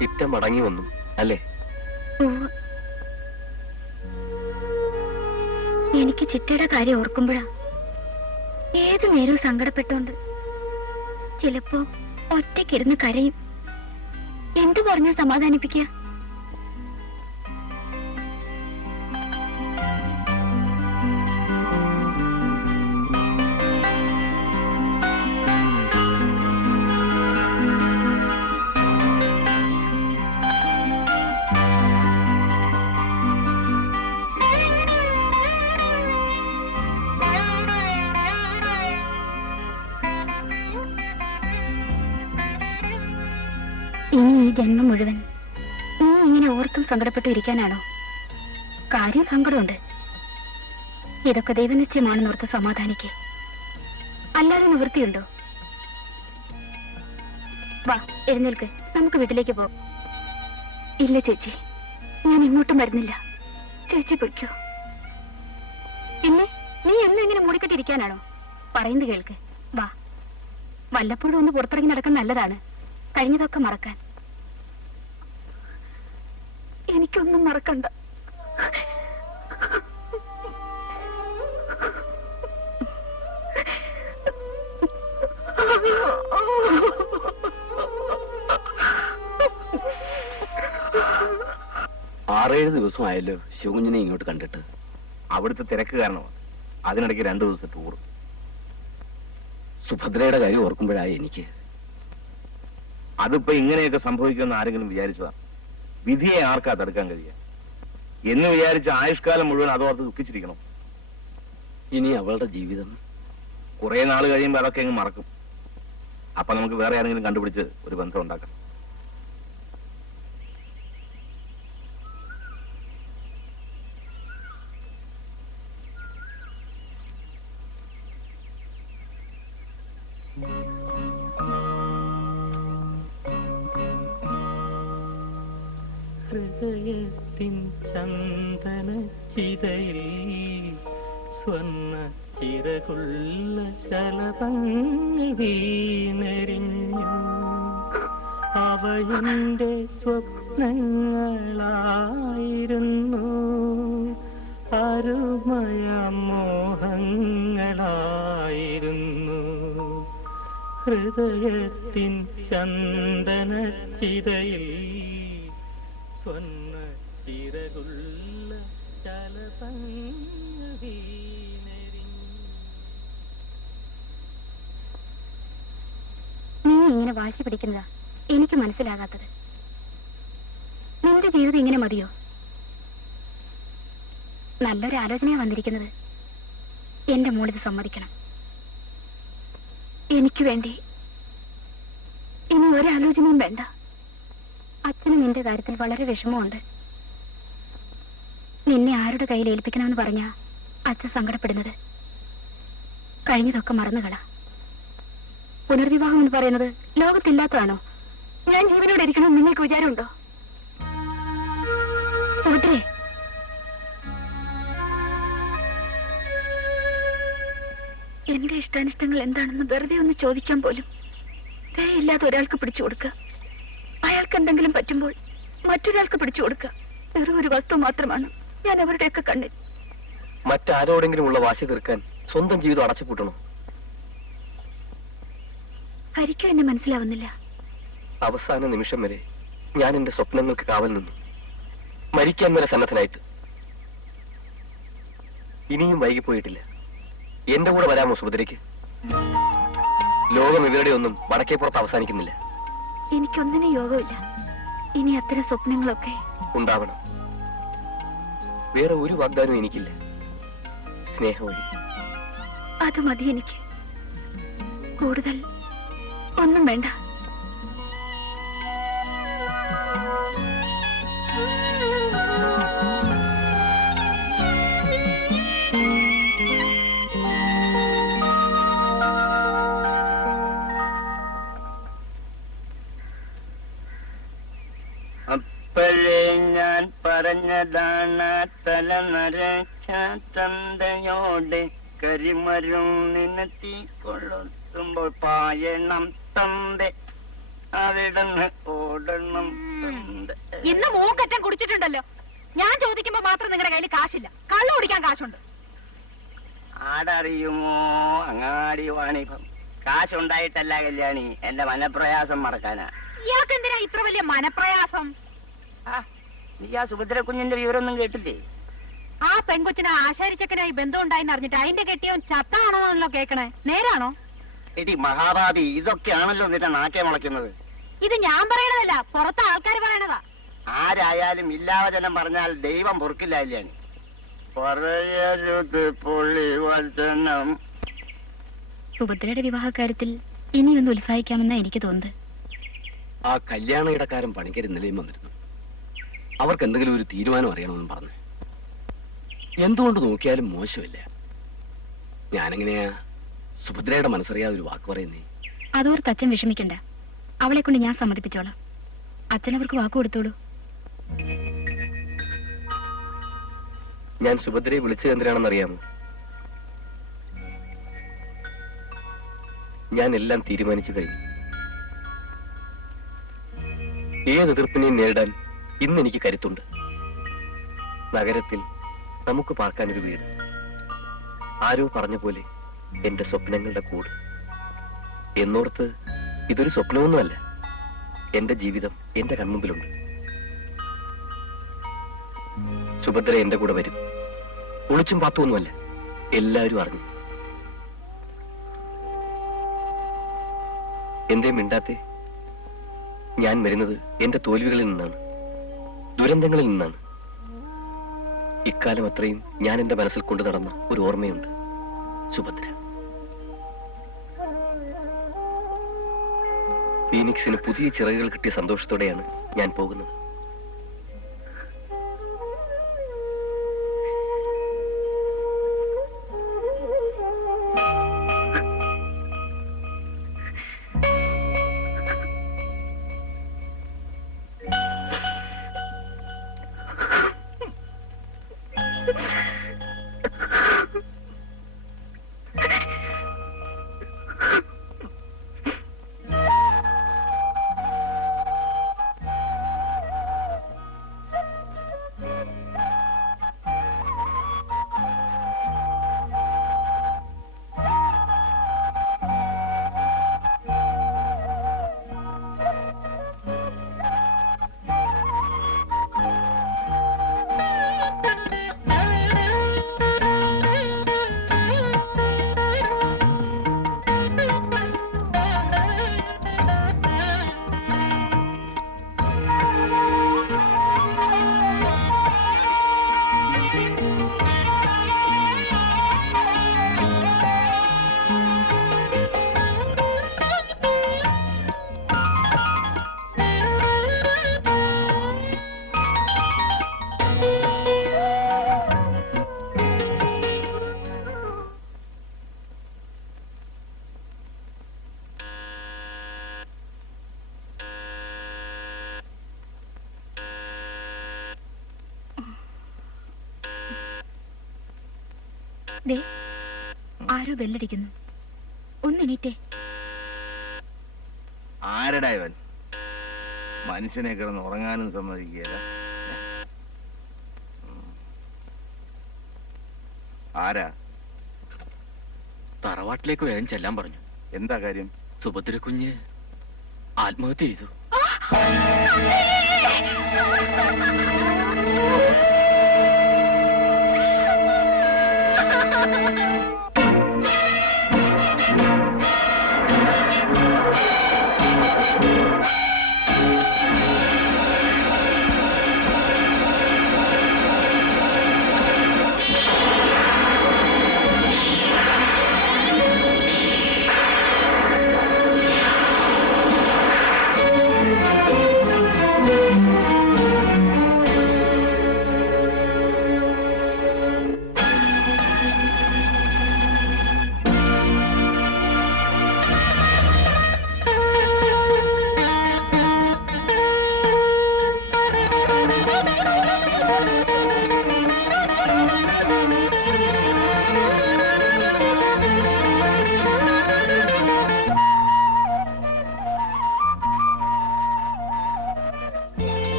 ചിറ്റ മടങ്ങി വന്നു അല്ലേ? എനിക്ക് ചിറ്റയുടെ കാര്യം ഓർക്കുമ്പോഴാ ഏത് നേരവും സങ്കടപ്പെട്ടോണ്ട്. ചിലപ്പോ ഒറ്റയ്ക്കിരുന്ന് കരയും. എന്തു പറഞ്ഞാ സമാധാനിപ്പിക്കുക? ഇനി ഈ ജന്മം മുഴുവൻ നീ ഇങ്ങനെ ഓർത്തും സങ്കടപ്പെട്ടു ഇരിക്കാനാണോ? കാര്യം സങ്കടമുണ്ട്. ഇതൊക്കെ ദൈവനിശ്ചയമാണെന്നോർത്ത് സമാധാനിക്ക്. അല്ലാതെ നിവൃത്തിയുണ്ടോ? വാ, എഴുന്നേൽക്ക്, നമുക്ക് വീട്ടിലേക്ക് പോ. ഇല്ല ചേച്ചി, ഞാൻ ഇങ്ങോട്ടും വരുന്നില്ല. ചേച്ചി പൊയ്ക്കോ. പിന്നെ നീ എന്നും ഇങ്ങനെ മൂടിക്കെട്ടിരിക്കാനാണോ? പറയുന്നത് കേൾക്ക്. വാ, വല്ലപ്പോഴും ഒന്ന് പുറത്തിറങ്ങി നടക്കാൻ നല്ലതാണ്. കഴിഞ്ഞതൊക്കെ മറക്കാൻ. എനിക്കൊന്നും മറക്കണ്ട. ആറേഴ് ദിവസമായല്ലോ ശിവകുഞ്ഞിനെ ഇങ്ങോട്ട് കണ്ടിട്ട്. അവിടുത്തെ തിരക്ക് കാരണമാണ്. അതിനിടയ്ക്ക് 2 ദിവസം ടൂർ. സുഭദ്രയുടെ കാര്യം ഓർക്കുമ്പോഴായി എനിക്ക്. അതിപ്പോ ഇങ്ങനെയൊക്കെ സംഭവിക്കുമെന്ന് ആരെങ്കിലും വിചാരിച്ചതാണ്? വിധിയെ ആർക്കാ തടുക്കാൻ കഴിയുക? എന്ന് വിചാരിച്ച ആയുഷ്കാലം മുഴുവൻ അതോർത്ത് ദുഃഖിച്ചിരിക്കണം. ഇനി അവളുടെ ജീവിതം കുറെ നാൾ കഴിയുമ്പോൾ അതൊക്കെ അങ്ങ് മറക്കും. അപ്പൊ നമുക്ക് വേറെ ആരെങ്കിലും കണ്ടുപിടിച്ച് ഒരു ബന്ധം ഉണ്ടാക്കാം. ഹൃദയത്തിൻ ചന്ദന ചിതയിൽ സ്വർണ്ണ ചിറകുള്ള ശലഭങ്ങൾ വീണരിഞ്ഞു. അവയെന്റെ സ്വപ്നങ്ങളായിരുന്നു, അരുമയ മോഹങ്ങളായിരുന്നു. ഹൃദയത്തിൻ ചന്ദന ചിതയിൽ സ്വർണ്ണ ചിറകുള്ള ശലഭങ്ങൾ വീണരിഞ്ഞു. നീ ഇങ്ങനെ വാശി പിടിക്കുന്നതാ എനിക്ക് മനസ്സിലാകാത്തത്. നിന്റെ ജീവിതം ഇങ്ങനെ മതിയോ? നല്ലൊരു ആലോചനയാ വന്നിരിക്കുന്നത്. എന്റെ മോളിത് സമ്മതിക്കണം. എനിക്ക് വേണ്ടി ഇനി ഒരാലോചനയും വേണ്ട. അച്ഛന് നിന്റെ കാര്യത്തിൽ വളരെ വിഷമമുണ്ട്. നിന്നെ ആരുടെ കയ്യിൽ ഏൽപ്പിക്കണമെന്ന് പറഞ്ഞാ അച്ഛൻ സങ്കടപ്പെടുന്നത്. കഴിഞ്ഞതൊക്കെ മറന്നുകള. പുനർവിവാഹം എന്ന് പറയുന്നത് ലോകത്തില്ലാത്തതാണോ? ഞാൻ ജീവനോടെ ഇരിക്കണമെന്ന് നിങ്ങൾക്ക് വിചാരമുണ്ടോ? സുഭദ്രേ, എന്റെ ഇഷ്ടാനിഷ്ടങ്ങൾ എന്താണെന്ന് വെറുതെ ഒന്ന് ചോദിക്കാൻ പോലും ദയയില്ലാതെ ഒരാൾക്ക് പിടിച്ചു കൊടുക്കുക. അയാൾക്ക് എന്തെങ്കിലും പറ്റുമ്പോൾ മറ്റൊരാൾക്ക് പിടിച്ചു കൊടുക്കുക. വെറും ഒരു വസ്തു മാത്രമാണ് ഞാൻ അവരുടെയൊക്കെ കണ്ണിൽ. മറ്റാരോടെങ്കിലും ഉള്ള വാശി തീർക്കാൻ സ്വന്തം ജീവിതം അടച്ചുപൂട്ടണോ? ഹരിക്കും എന്നെ മനസ്സിലാവുന്നില്ല. അവസാന നിമിഷം വരെ ഞാൻ എന്റെ സ്വപ്നങ്ങൾക്ക് കാവൽ നിന്നു, മരിക്കാൻ വരെ സന്നദ്ധനായിട്ട്. ഇനിയും വൈകിപ്പോയിട്ടില്ല. എന്റെ കൂടെ വരാമോ സുഭദ്രയ്ക്ക്? ലോകം ഇവരുടെയൊന്നും വടക്കേപ്പുറത്ത് അവസാനിക്കുന്നില്ല. എനിക്കൊന്നിനും യോഗമില്ല. ഇനി അത്തരം സ്വപ്നങ്ങളൊക്കെ ഉണ്ടാവണം. വേറെ ഒരു വാഗ്ദാനവും എനിക്കില്ല. സ്നേഹമൊഴി. അത് മതി എനിക്ക്. കൂടുതൽ ഒന്നും വേണ്ട. അപ്പോഴേ ഞാൻ പറഞ്ഞതാണ് തല നരച്ച തന്തയോട് കരിമരും നിനത്തി കൊള്ളുത്തുമ്പോൾ പായണം തന്ത അവിടുന്ന് ഓടണം തന്ത. ഇന്ന് മൂക്കറ്റം കുടിച്ചിട്ടുണ്ടല്ലോ. ഞാൻ ചോദിക്കുമ്പോ മാത്രം നിങ്ങളുടെ കയ്യിൽ കാശില്ല. കള്ളു കുടിക്കാൻ കാശുണ്ട്. ആടറിയുമോ അങ്ങാടി വാണിഭം. കാശുണ്ടായിട്ടല്ല കല്യാണി, എന്റെ മനപ്രയാസം മറക്കാനാ. ഇയാൾക്ക് എന്തിനാ ഇത്ര വലിയ മനപ്രയാസം? നീ ആ സുഭദ്ര കുഞ്ഞിന്റെ വിവരമൊന്നും കേട്ടില്ലേ? ആ പെൺകൊച്ചിന് ആശാരിച്ചക്കനായി ബന്ധം ഉണ്ടായിന്ന് അറിഞ്ഞിട്ട് അതിന്റെ കെട്ടിയവൻ ചത്താണോന്നല്ലോ കേക്കണേ. നേരാണോ? എടി മഹാഭാവി, ഇതൊക്കെയാണല്ലോ നിന്റെ നാക്കെ മുളയ്ക്കുന്നത്. ഇത് ഞാൻ പറയണതല്ല, പുറത്തെ ആൾക്കാർ പറയണതാ. ആരായാലും ഇല്ലാവചനം പറഞ്ഞാൽ ദൈവം പൊറുക്കില്ല കല്യാണി. പറയരുത് പുള്ളി വചനം. സുഭദ്രയുടെ വിവാഹകാര്യത്തിൽ ഇനിയൊന്ന് ഉത്സാഹിക്കാമെന്നാ എനിക്ക് തോന്നുന്നത്. ആ കല്യാണ ഇടക്കാരൻ പണിക്കർ ഇന്നലെയും വന്നിരുന്നു. അവർക്ക് എന്തെങ്കിലും ഒരു തീരുമാനം അറിയണമെന്ന് പറഞ്ഞു. എന്തുകൊണ്ട് നോക്കിയാലും മോശമില്ല. ഞാനെങ്ങനെയാ സുഭദ്രയുടെ മനസ്സറിയാതെ ഒരു വാക്ക് പറയുന്നേ? അതോർത്ത് അച്ഛൻ വിഷമിക്കണ്ട. അവളെ കൊണ്ട് ഞാൻ സമ്മതിപ്പിച്ചോളാം. അച്ഛൻ അവർക്ക് വാക്ക് കൊടുത്തോളൂ. ഞാൻ സുഭദ്രയെ വിളിച്ചത് എന്തിനാണെന്ന് അറിയാമോ? ഞാൻ എല്ലാം തീരുമാനിച്ചു കഴിഞ്ഞു. ഏത് എതിർപ്പിനെയും നേരിടാൻ ഇന്ന് എനിക്ക് കരുത്തുണ്ട്. നഗരത്തിൽ നമുക്ക് പാർക്കാനൊരു വീട്, ആരോ പറഞ്ഞ പോലെ എന്റെ സ്വപ്നങ്ങളുടെ കൂട് എന്നോർത്ത് ഇതൊരു സ്വപ്നമൊന്നുമല്ല. എന്റെ ജീവിതം എന്റെ കൺമുമ്പിലുണ്ട്. സുഭദ്ര എന്റെ കൂടെ വരും. ഒളിച്ചും പാത്തുമൊന്നുമല്ല, എല്ലാവരും അറിഞ്ഞു. എന്തേ മിണ്ടാത്തെ? ഞാൻ വരുന്നത് എന്റെ തോൽവികളിൽ നിന്നാണ്, ദുരന്തങ്ങളിൽ നിന്നാണ്. ഇക്കാലം അത്രയും ഞാൻ എന്റെ മനസ്സിൽ കൊണ്ടു നടന്ന ഒരു ഓർമ്മയുണ്ട്, സുഭദ്ര. ഫീനിക്സിന് പുതിയ ചിറകുകൾ കിട്ടിയ സന്തോഷത്തോടെയാണ് ഞാൻ പോകുന്നത്. ആരോ ബെല്ലടിക്കുന്നു. ഒന്നെണീറ്റേ. ആരടാ ഇവൻ? മനുഷ്യനെ കിടന്ന് ഉറങ്ങാനും സമ്മതിക്കുകയില്ല. ആരാ? തറവാട്ടിലേക്ക് വേഗം ചെല്ലാൻ പറഞ്ഞു. എന്താ കാര്യം? സുഭദ്ര കുഞ്ഞ് ആത്മഹത്യ ചെയ്തു.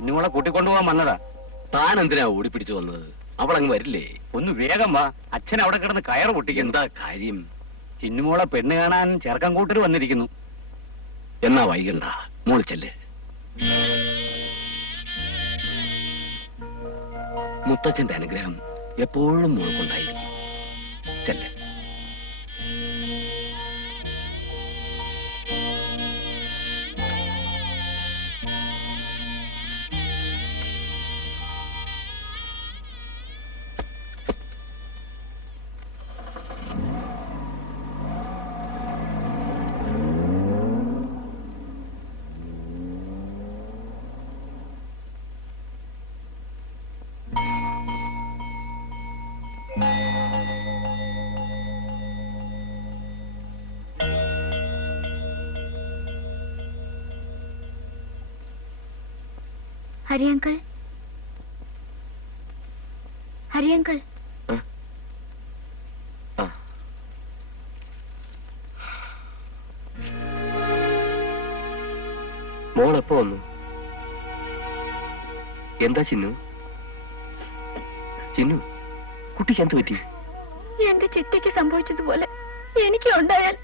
ഇന്നുകൂടെ കൂട്ടിക്കൊണ്ടുപോകാൻ വന്നതാ. താൻ എന്തിനാ ഓടിപ്പിടിച്ചു വന്നത്? അവളങ്ങ് വരില്ലേ? ഒന്ന് വേഗം വാ. അച്ഛൻ അവിടെ കിടന്ന് കയറ് പൊട്ടിക്കും. എന്താ കാര്യം? ചിന്നുമോളെ പെണ്ണ് കാണാൻ ചെറുക്കൻ കൂട്ടർ വന്നിരിക്കുന്നു. എന്നാ വൈകണ്ട, മോള് ചെല്ല്. മുത്തച്ഛന്റെ അനുഗ്രഹം എപ്പോഴും മോൾക്കുണ്ടായിരിക്കും. ചെല്ല്. Hari uncle, Hari uncle. മോളെപ്പോ വന്നു? എന്താ ചിന്നു? ചിന്നു, കുട്ടിക്ക് എന്ത് പറ്റി? എന്റെ ചിറ്റയ്ക്ക് സംഭവിച്ചതുപോലെ എനിക്ക് ഉണ്ടായാൽ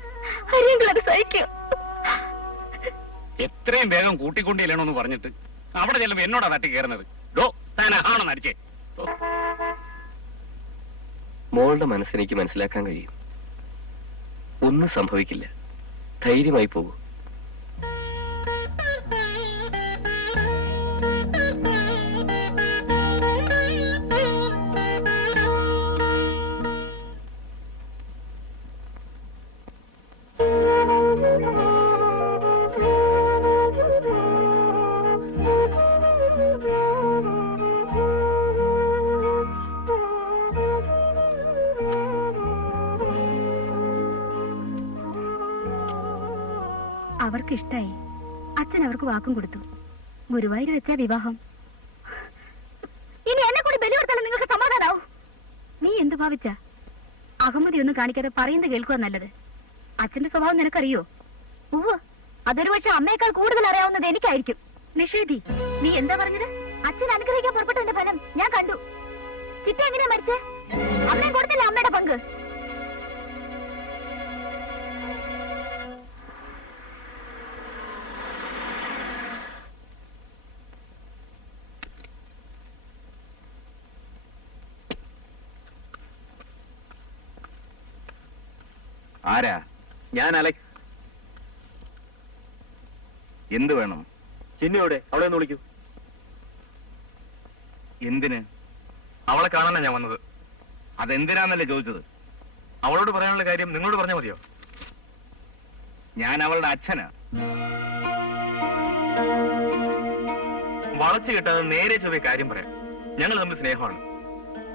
ഹരി അങ്കിൾ അത് സഹിക്കും. എത്രയും വേഗം കൂട്ടിക്കൊണ്ടില്ലെന്നൊന്ന് പറഞ്ഞിട്ട് അവിടെ ചെല്ലുമ്പോ എന്നോടാ തട്ടി കയറുന്നത്. ഡോ താൻ ആണോ നടിച്ചേ? മോളുടെ മനസ്സെനിക്ക് മനസ്സിലാക്കാൻ കഴിയും. ഒന്നും സംഭവിക്കില്ല, ധൈര്യമായി പോകൂ. അവർക്ക് ഇഷ്ടായി. അച്ഛൻ അവർക്ക് വാക്കും കൊടുത്തു. ഗുരുവായൂർ വെച്ചാ വിവാഹം. ഇനി എന്നെ കൂടി ബലി കൊടുത്താലും നിങ്ങൾക്ക് സമാധാനാവും. നീ എന്ത് ഭാവിച്ച? അഹമ്മതി ഒന്നും കാണിക്കാതെ പറയുന്നത് കേൾക്കുക നല്ലത്. അച്ഛന്റെ സ്വഭാവം നിനക്കറിയോ? ഉവ്വ്, അതൊരു പക്ഷെ അമ്മയേക്കാൾ കൂടുതൽ അറിയാവുന്നത് എനിക്കായിരിക്കും. നിഷേധി, നീ എന്താ പറഞ്ഞത്? അച്ഛൻ അനുഗ്രഹിക്കാൻ പുറപ്പെട്ടതിന്റെ ഫലം ഞാൻ കണ്ടു. ചിറ്റ എങ്ങനെയാ മരിച്ചേ? അമ്മയെ കൊടുത്തില്ല അമ്മയുടെ പങ്ക്. ആരാ? ഞാൻ അലക്സ്. എന്ത് വേണം? ചിന്നയോടെ അവളെ ഒന്ന് വിളിക്കൂ. എന്തിന്? അവളെ കാണാനാ ഞാൻ വന്നത്. അതെന്തിനാന്നല്ലേ ചോദിച്ചത്? അവളോട് പറയാനുള്ള കാര്യം നിങ്ങളോട് പറഞ്ഞാൽ മതിയോ? ഞാൻ അവളുടെ അച്ഛനാ. വളച്ചു കിട്ടാതെ നേരെ ചൊവ്വേ കാര്യം പറയാം. ഞങ്ങൾ തമ്മിൽ സ്നേഹമാണ്.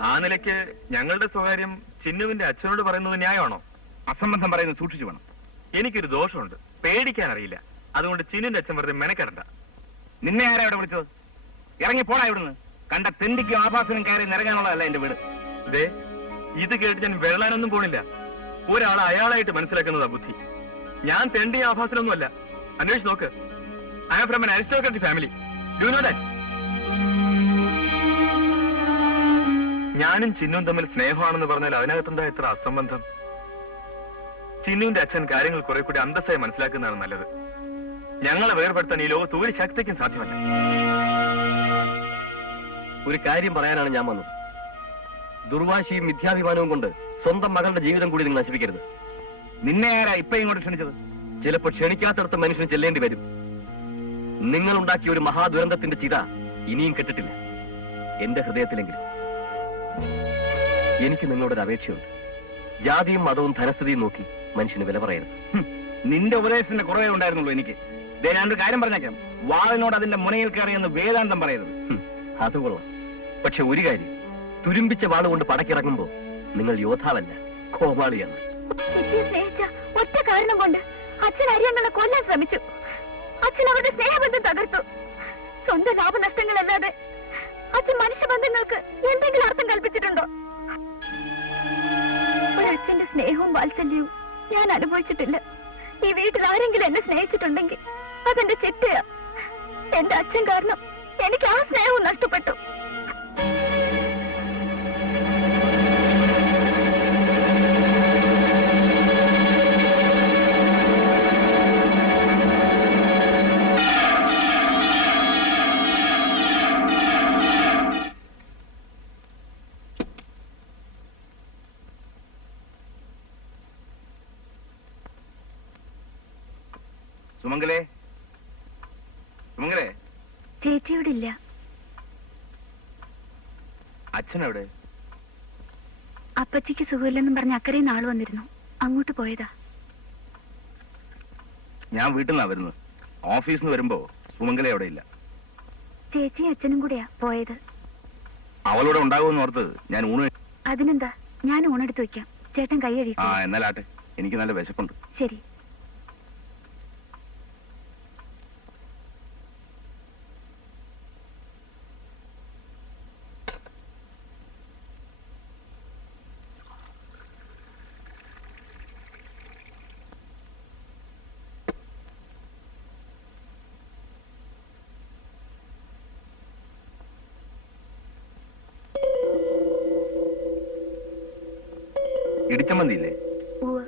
ആ നിലയ്ക്ക് ഞങ്ങളുടെ സ്വകാര്യം ചിന്നുവിന്റെ അച്ഛനോട് പറയുന്നത് ന്യായമാണോ? അസംബന്ധം പറയുന്നത് സൂക്ഷിച്ചു വേണം. എനിക്കൊരു ദോഷമുണ്ട്, പേടിക്കാൻ അറിയില്ല. അതുകൊണ്ട് ചിന്നുവിന്റെ അച്ഛൻ വെറുതെ മെനക്കെടണ്ട. നിന്നെ ആരാ ഇവിടെ വിളിച്ചത്? ഇറങ്ങി പോടാ ഇവിടുന്ന്. കണ്ട തെണ്ടിക്കും ആഭാസനും കയറി നിറങ്ങാനുള്ളതല്ല എന്റെ വീട്. ദേ, ഇത് കേട്ട് ഞാൻ വെള്ളാനൊന്നും പോണില്ല. ഒരാളെ അയാളായിട്ട് മനസ്സിലാക്കുന്നതാ ബുദ്ധി. ഞാൻ തെണ്ടി ആഭാസനൊന്നുമല്ല. അന്വേഷിച്ച് നോക്ക്. I am from an aristocratic family. Do you know that? ഞാനും ചിന്നുവും തമ്മിൽ സ്നേഹമാണെന്ന് പറഞ്ഞാൽ അതിനകത്തെന്താ ഇത്ര അസംബന്ധം? ചിന്നുവിന്റെ അച്ഛൻ കാര്യങ്ങൾ കുറെ കൂടി അന്തസ്സായി മനസ്സിലാക്കുന്നതാണ് നല്ലത്. ഞങ്ങളെ വേർപെടുത്താൻ ഈ ലോകത്ത് ഒരു ശക്തിക്കും സാധ്യമല്ല. ഒരു കാര്യം പറയാനാണ് ഞാൻ വന്നത്. ദുർവാശിയും മിഥ്യാഭിമാനവും കൊണ്ട് സ്വന്തം മകളുടെ ജീവിതം കൂടി നിങ്ങൾ നശിപ്പിക്കരുത്. നിന്നെ ആരാ ഇപ്പൊ ഇങ്ങോട്ട് ക്ഷണിച്ചത്? ചിലപ്പോൾ ക്ഷണിക്കാത്തടത്ത് മനുഷ്യന് ചെല്ലേണ്ടി വരും. നിങ്ങൾ ഉണ്ടാക്കിയ ഒരു മഹാദുരന്തത്തിന്റെ ചിത ഇനിയും കെട്ടിട്ടില്ല, എന്റെ ഹൃദയത്തിലെങ്കിലും. എനിക്ക് നിങ്ങളോടൊരു അപേക്ഷയുണ്ട്. ജാതിയും മതവും ധനസ്ഥിതിയും നോക്കി മനുഷ്യന് വില പറയരുത്. നിന്റെ ഉപദേശത്തിന്റെ കുറവേ ഉണ്ടായിരുന്നുള്ളൂ എനിക്ക്. ഞാനൊരു കാര്യം പറഞ്ഞേക്കാം, വാളിനോട് അതിന്റെ മുനയിൽ കയറിയെന്ന് വേദാന്തം പറയരുത്. അത് കൊള്ളാം. പക്ഷെ ഒരു കാര്യം, തുരുമ്പിച്ച വാളുകൊണ്ട് പടക്കിറങ്ങുമ്പോ നിങ്ങൾ യോദ്ധാവല്ല, കോമാളിയാണ്. ചിറ്റിയെ സ്നേഹിച്ച ഒറ്റ കാരണം കൊണ്ട് അച്ഛൻ അരിയണ്ണനെ കൊല്ലാൻ ശ്രമിച്ചു. അച്ഛൻ അവരുടെ സ്നേഹബന്ധം തകർത്തു. സ്വന്തം ലാഭനഷ്ടങ്ങളല്ലാതെ അച്ഛൻ മനുഷ്യബന്ധങ്ങൾക്ക് എന്തെങ്കിലും അർത്ഥം കൽപ്പിച്ചിട്ടുണ്ടോ? ഒരച്ഛന്റെ സ്നേഹവും വാത്സല്യവും ഞാൻ അനുഭവിച്ചിട്ടില്ല. ഈ വീട്ടിൽ ആരെങ്കിലും എന്നെ സ്നേഹിച്ചിട്ടുണ്ടെങ്കിൽ അതെന്റെ ചിറ്റയാ. എന്റെ അച്ഛൻ കാരണം എനിക്ക് ആ സ്നേഹവും നഷ്ടപ്പെട്ടു. സുമംഗലേ, സുമംഗലേ. ചേച്ചിയോടെ ഇല്ല. അച്ഛനെവിടെ? അപ്പച്ചിക്ക് സുഖമില്ലെന്നും പറഞ്ഞ് അക്കരെ നാൾ വന്നിരുന്നു. അങ്ങോട്ട് പോയതാ. ഞാൻ വീട്ടിൽ നിന്നാ വരുന്നത്. ഓഫീസിൽ നിന്ന് വരുമ്പോ സുമംഗല അവിടെ ഇല്ല. ചേച്ചി അച്ഛനും കൂടെയാ പോയത്. അവളോടെ ഉണ്ടാകുമെന്ന് ഓർത്ത് ഞാൻ ഊണ്. അതിനെന്താ, ഞാൻ ഊണെടുത്ത് വെക്കാം. ചേട്ടൻ കൈ ആ കഴിക്കും. എന്നാലാട്ടെ, എനിക്ക് നല്ല വിശപ്പുണ്ട്. ശരി. ഇടിച്ചമ്മന്തിയില്ലേ? ഉവ്വ്.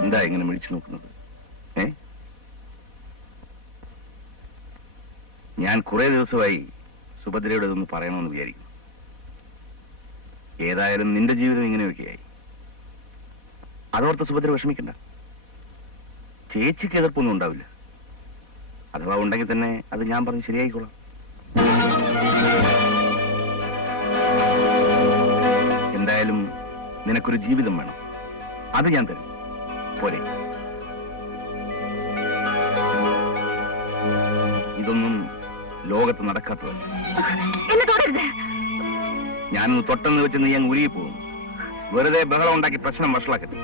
എന്താ ഇങ്ങനെ വിളിച്ചു നോക്കുന്നത്? ഞാൻ കുറെ ദിവസമായി സുഭദ്രയോട് ഇതൊന്ന് പറയണമെന്ന് വിചാരിക്കുന്നു. ഏതായാലും നിന്റെ ജീവിതം ഇങ്ങനെയൊക്കെയായി. അതോർത്ത് സുഭദ്ര വിഷമിക്കണ്ട. ചേച്ചിക്ക് എതിർപ്പൊന്നും ഉണ്ടാവില്ല. അഥവാ ഉണ്ടെങ്കിൽ തന്നെ അത് ഞാൻ പറഞ്ഞ് ശരിയായിക്കോളാം. എന്തായാലും നിനക്കൊരു ജീവിതം വേണം. അത് ഞാൻ തരും. പോരെ? ഇതൊന്നും ലോകത്ത് നടക്കാത്തതല്ല. ഞാനൊന്ന് തൊട്ടെന്ന് വെച്ച് നീ അങ്ങ് ഉരുകിപ്പോകും. വെറുതെ ബഹളം ഉണ്ടാക്കി പ്രശ്നം വഷളാക്കരുത്.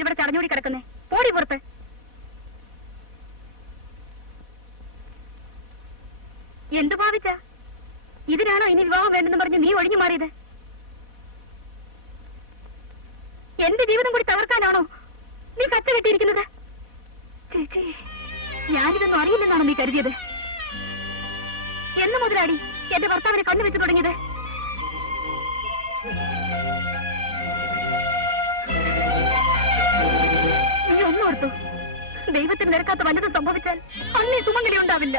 ഇവിടെ ചടഞ്ഞൂടി കിടക്കുന്നേ? പോടി പുറത്ത്. എന്തു ഭാവിച്ച? ഇതിനാണോ ഇനി വിവാഹം വേണ്ടെന്ന് പറഞ്ഞ് നീ ഒഴിഞ്ഞു മാറിയത്? എന്റെ ജീവിതം കൂടി തകർക്കാനാണോ നീ കച്ച കെട്ടിയിരിക്കുന്നത്? ചേച്ചി, ഞാനിതൊന്നും അറിയില്ലെന്നാണോ നീ കരുതിയത്? എന്ന് മുതലാടി എന്റെ ഭർത്താവിനെ കണ്ണുവെച്ച് തുടങ്ങിയത്? നീ ഒന്നോർത്തു, ദൈവത്തിന് നിരക്കാത്ത വല്ലതും സംഭവിച്ചാൽ അന്നീ സുമംഗലി ഉണ്ടാവില്ല.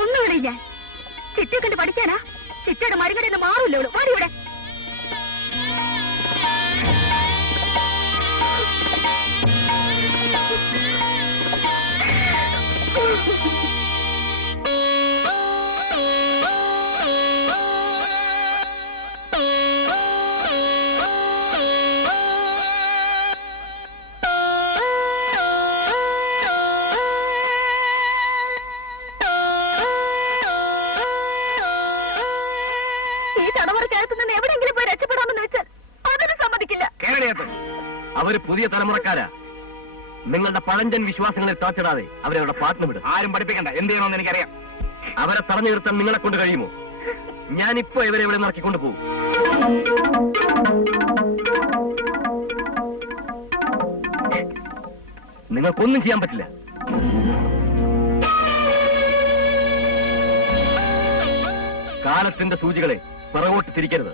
ഒന്നുകൂടി ഞാൻ ചിറ്റയെ കണ്ട് പഠിക്കാനാ? ചിറ്റയുടെ മരുകടയിൽ നിന്ന് മാറൂല്ലോ അവള്. വാടി ഇവിടെ. എവിടെയെങ്കിലും പോയി രക്ഷപ്പെടാമെന്ന് വെച്ചാൽ അതിന് സമ്മതിക്കില്ല. അവര് പുതിയ തലമുറക്കാരാ. നിങ്ങളുടെ പഴഞ്ചൻ വിശ്വാസങ്ങളിൽ താച്ചിടാതെ അവരെ അവരുടെ പാട്ടിന് വിടും. ആരും പഠിപ്പിക്കണ്ട. എന്ത് ചെയ്യണമെന്ന് എനിക്കറിയാം. അവരെ തടഞ്ഞു നിർത്താൻ നിങ്ങളെ കൊണ്ട് കഴിയുമോ? ഞാനിപ്പോ ഇവരെ ഇവിടെ നടക്കിക്കൊണ്ടു പോകും. നിങ്ങൾക്കൊന്നും ചെയ്യാൻ പറ്റില്ല. കാലത്തിന്റെ സൂചികളെ പിറകോട്ട് തിരിക്കരുത്.